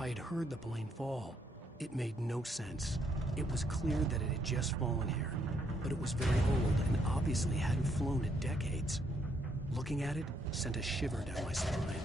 I had heard the plane fall. It made no sense. It was clear that it had just fallen here, but it was very old and obviously hadn't flown in decades. Looking at it sent a shiver down my spine.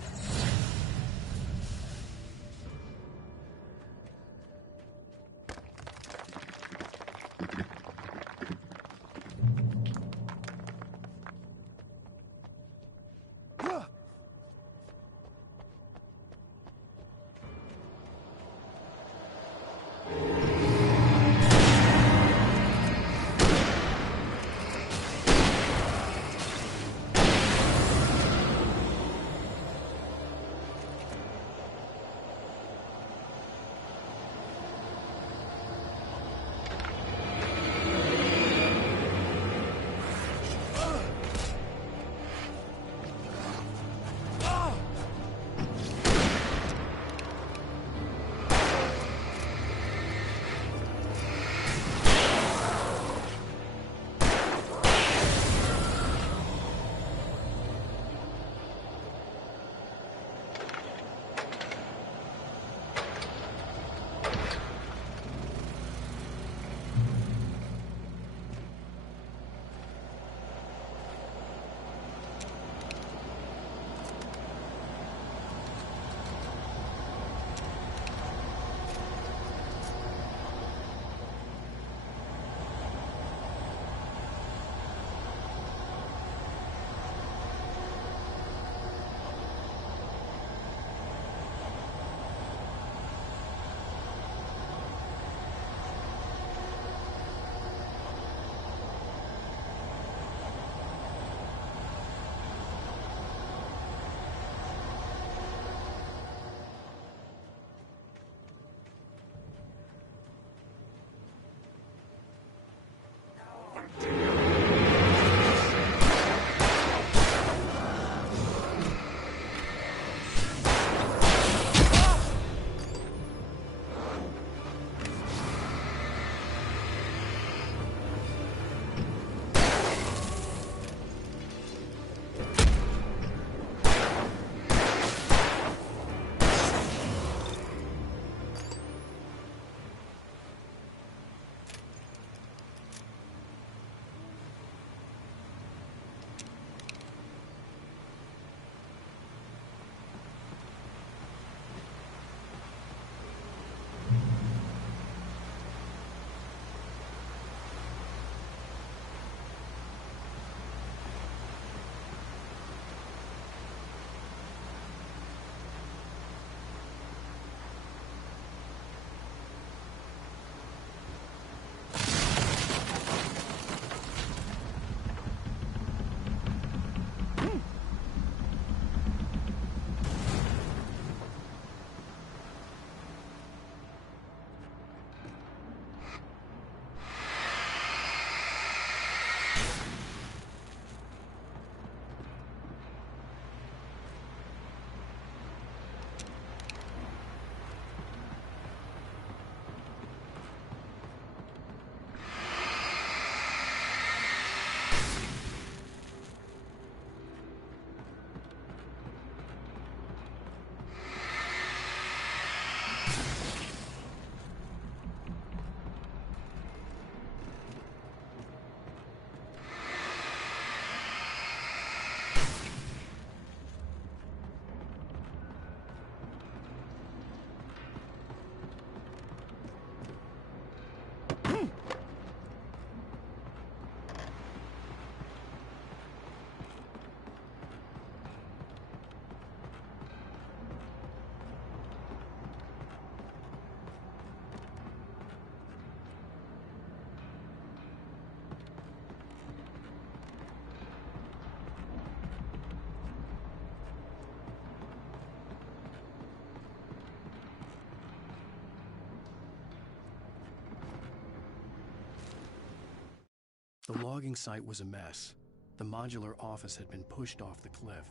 The logging site was a mess. The modular office had been pushed off the cliff.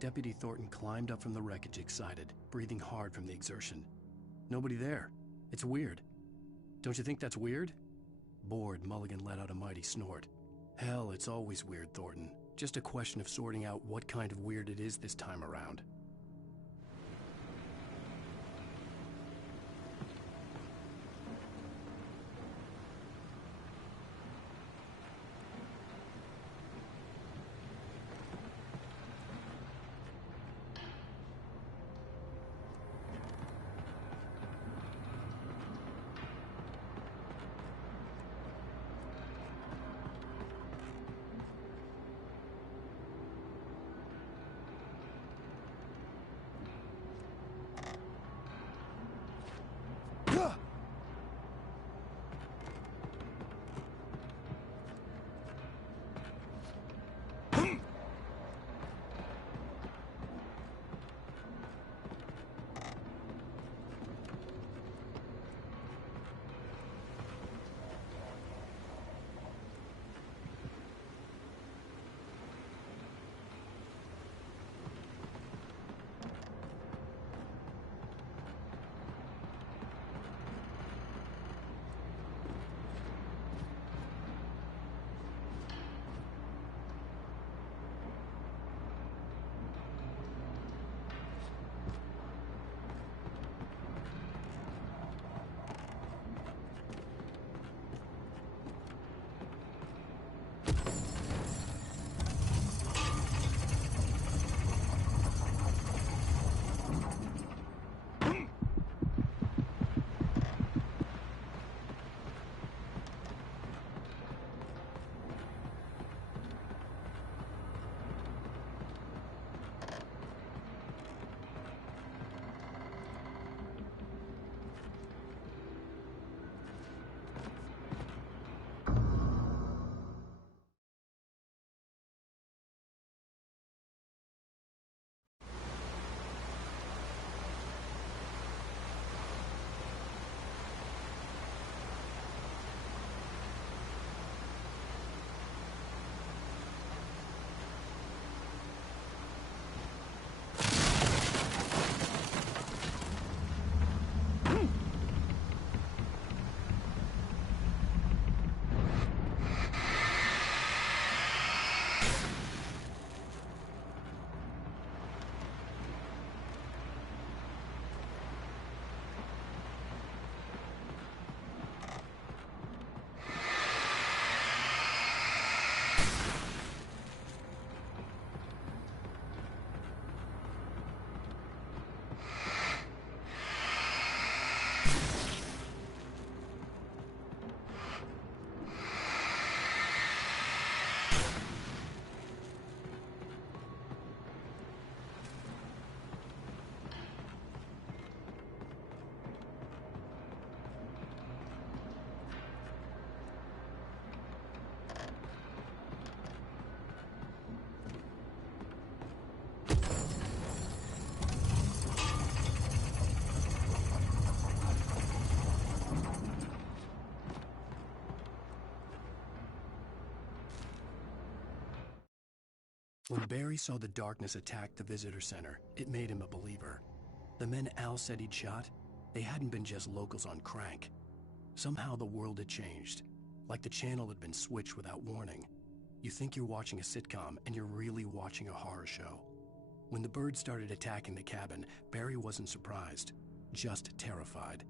Deputy Thornton climbed up from the wreckage excited, breathing hard from the exertion. Nobody there. It's weird. Don't you think that's weird? Bored, Mulligan let out a mighty snort. Hell, it's always weird, Thornton. Just a question of sorting out what kind of weird it is this time around. When Barry saw the darkness attack the visitor center, it made him a believer. The men Al said he'd shot, they hadn't been just locals on crank. Somehow the world had changed, like the channel had been switched without warning. You think you're watching a sitcom, and you're really watching a horror show. When the birds started attacking the cabin, Barry wasn't surprised, just terrified.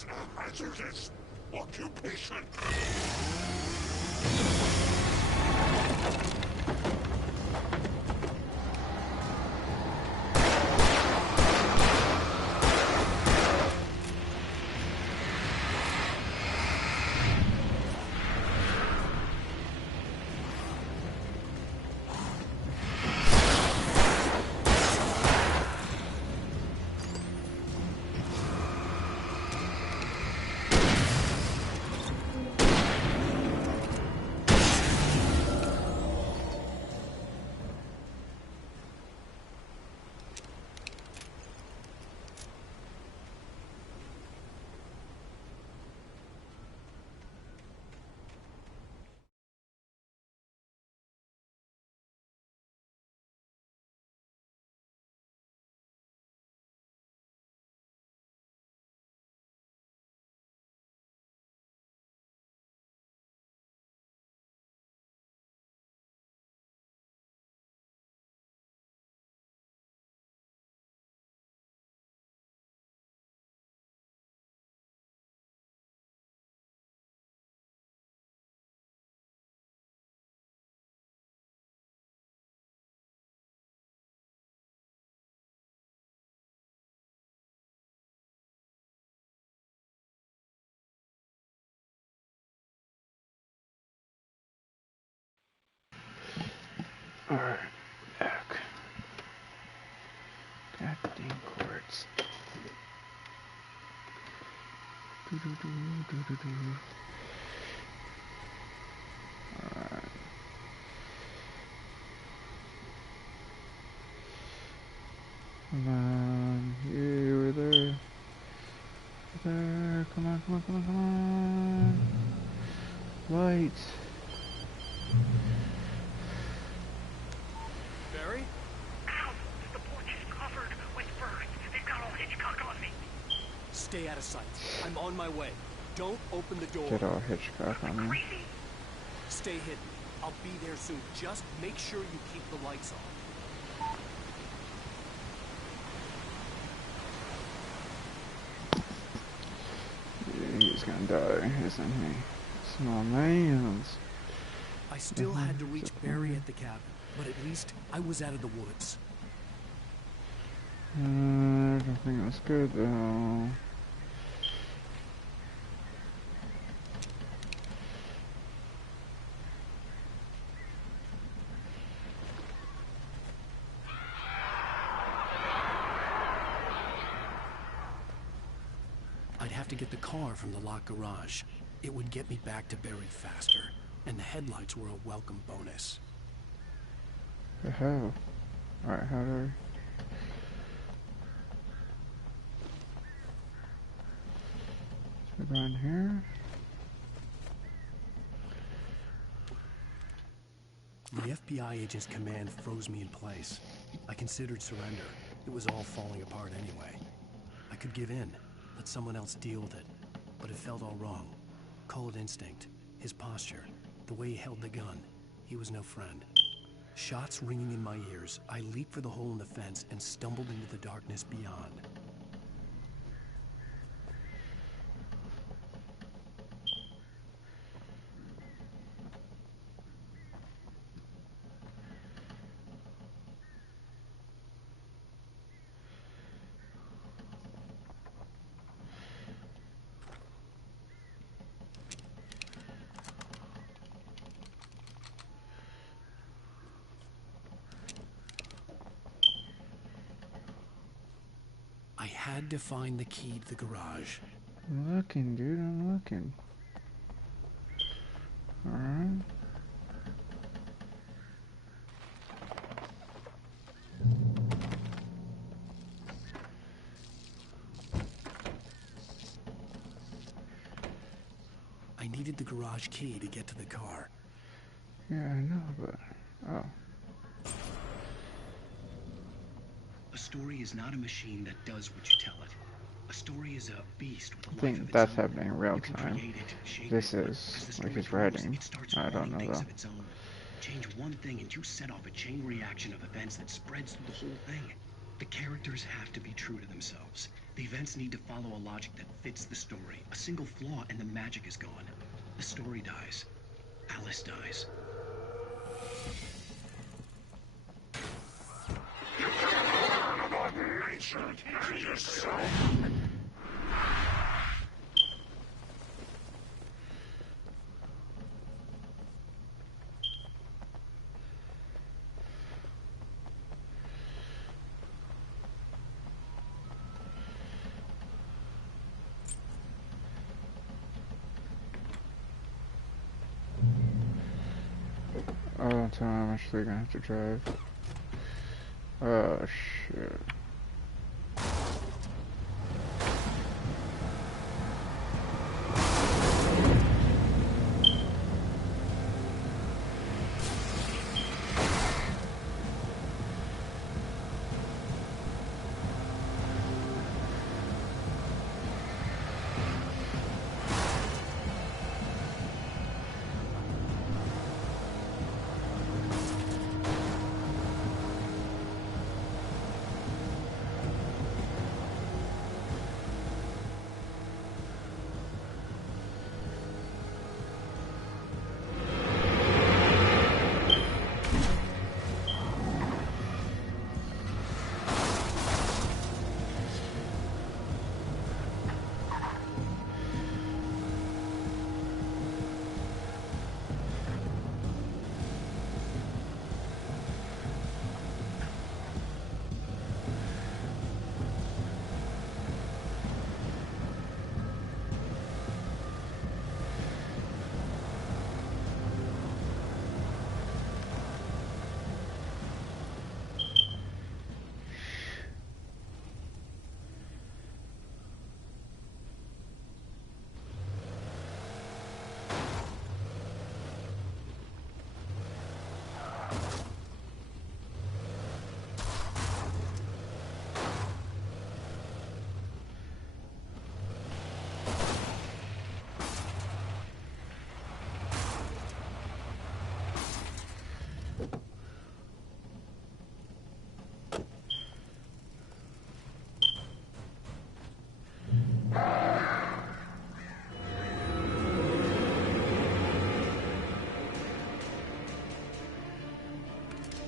is a hazardous occupation. Alright, back. Goddamn cords. Alright. Come on, you were there. There, come on, come on, come on, come on. Lights. Barry? Ow! The porch is covered with birds. They've got all Hitchcock on me. Stay out of sight. I'm on my way. Don't open the door. Get all Hitchcock on me. Stay hidden. I'll be there soon. Just make sure you keep the lights on. Yeah, he's gonna die, isn't he? Small man's. I still had to reach Barry at the cabin, but at least I was out of the woods. Everything was good though. I'd have to get the car from the locked garage. It would get me back to Barry faster, and the headlights were a welcome bonus. The hell? Alright, how do I go in here? The FBI agent's command froze me in place. I considered surrender. It was all falling apart anyway. I could give in, let someone else deal with it. But it felt all wrong. Call it instinct. His posture, the way he held the gun. He was no friend. Shots ringing in my ears, I leaped for the hole in the fence and stumbled into the darkness beyond. I had to find the key to the garage. I'm looking, dude, I'm looking. Alright. I needed the garage key to get to the car. Yeah, I know, but... oh. A story is not a machine that does what you tell it. A story is a beast with a I life of think its that's own. happening in real You can time. create it, shape This it, is as the like story his grows, writing. it starts I don't forming know things though. of its own. Change one thing and you set off a chain reaction of events that spreads through the whole thing. The characters have to be true to themselves. The events need to follow a logic that fits the story. A single flaw and the magic is gone. The story dies. Alice dies. You can't learn about nature and yourself. Oh, so I'm actually gonna have to drive. Oh, shit.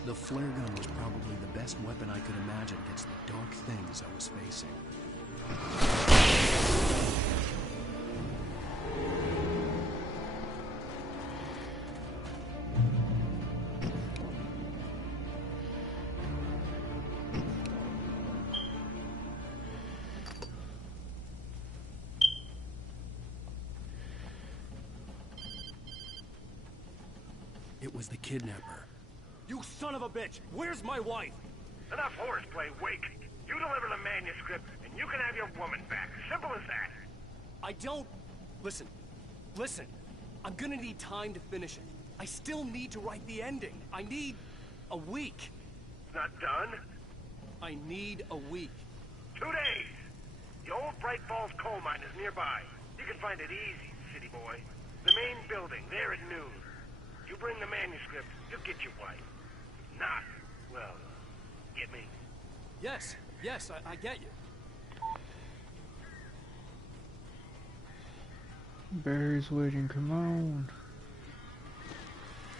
The flare gun was probably the best weapon I could imagine against the dark things I was facing. It was the kidnapper. You son of a bitch! Where's my wife? Enough horseplay, Wake. You deliver the manuscript, and you can have your woman back. Simple as that. I don't... Listen. I'm gonna need time to finish it. I still need to write the ending. I need a week. It's not done? I need a week. 2 days. The old Bright Falls coal mine is nearby. You can find it easy, city boy. The main building, there at noon. You bring the manuscript, you'll get your wife. If not, well, get me? Yes, I get you. Barry's waiting, come on.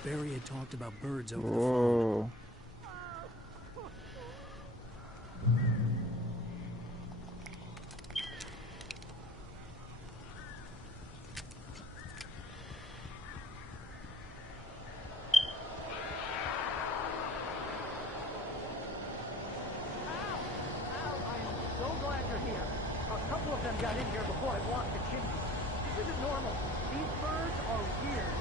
Barry had talked about birds over Whoa. Got in here before I walked the chimney. This isn't normal. These birds are weird.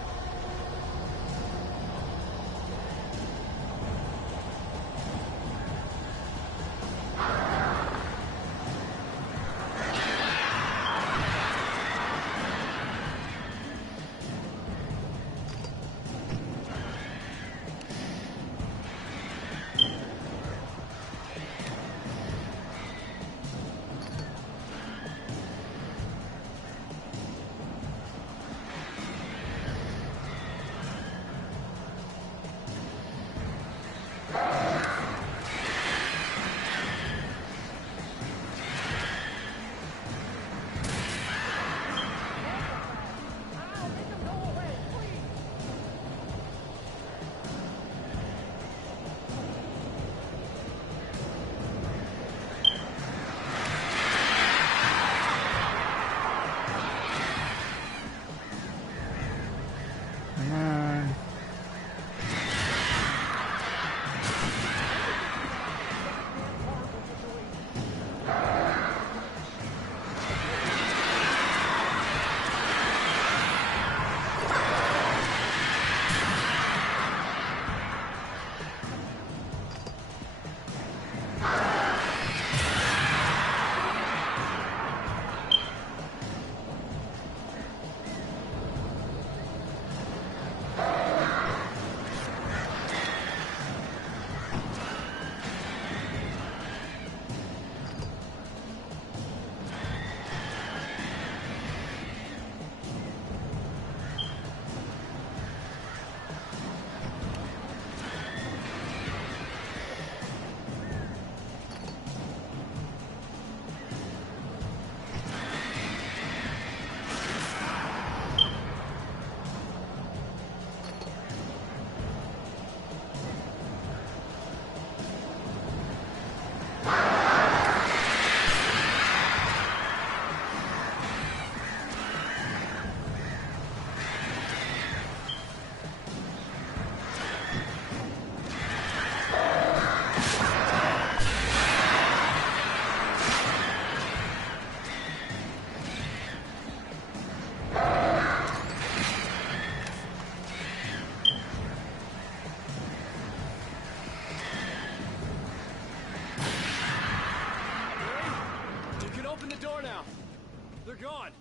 gone.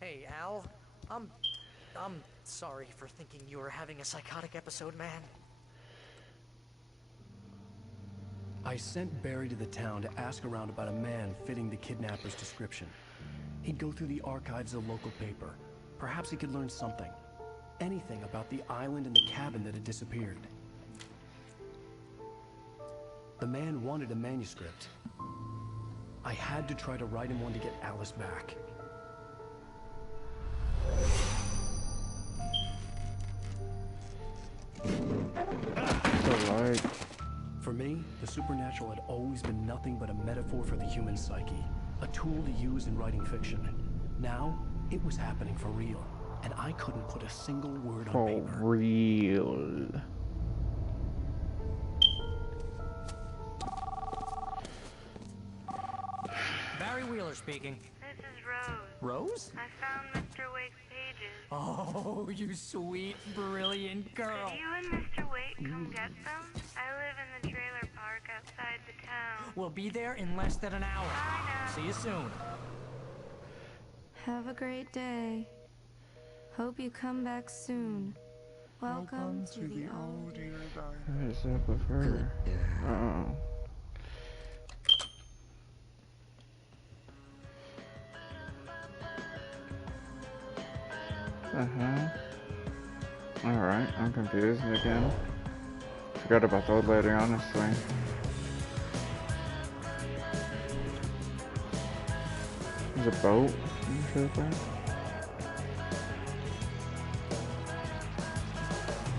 Hey, Al. I'm sorry for thinking you were having a psychotic episode, man. I sent Barry to the town to ask around about a man fitting the kidnapper's description. He'd go through the archives of the local paper. Perhaps he could learn something. Anything about the island and the cabin that had disappeared. The man wanted a manuscript. I had to try to write him one to get Alice back. For me, the supernatural had always been nothing but a metaphor for the human psyche, a tool to use in writing fiction. Now, it was happening for real, and I couldn't put a single word on paper. For real. Barry Wheeler speaking. This is Rose. Rose? I found Mr. Wake's pages. Oh, you sweet, brilliant girl. Could you and Mr. Wake come get them? I live in the trailer park outside the town. We'll be there in less than an hour. I know. See you soon. Have a great day. Hope you come back soon. Welcome to the old dear garden. What is up with her? Uh-oh. Alright, I'm confused again. Forgot about the old lady, honestly. There's a boat.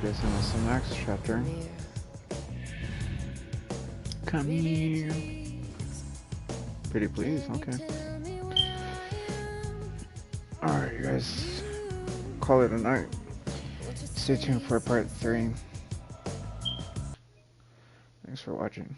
Guessing that's the next chapter. Come here. Pretty please, okay. Alright, you guys. Call it a night. Stay tuned for part 3. Thanks for watching.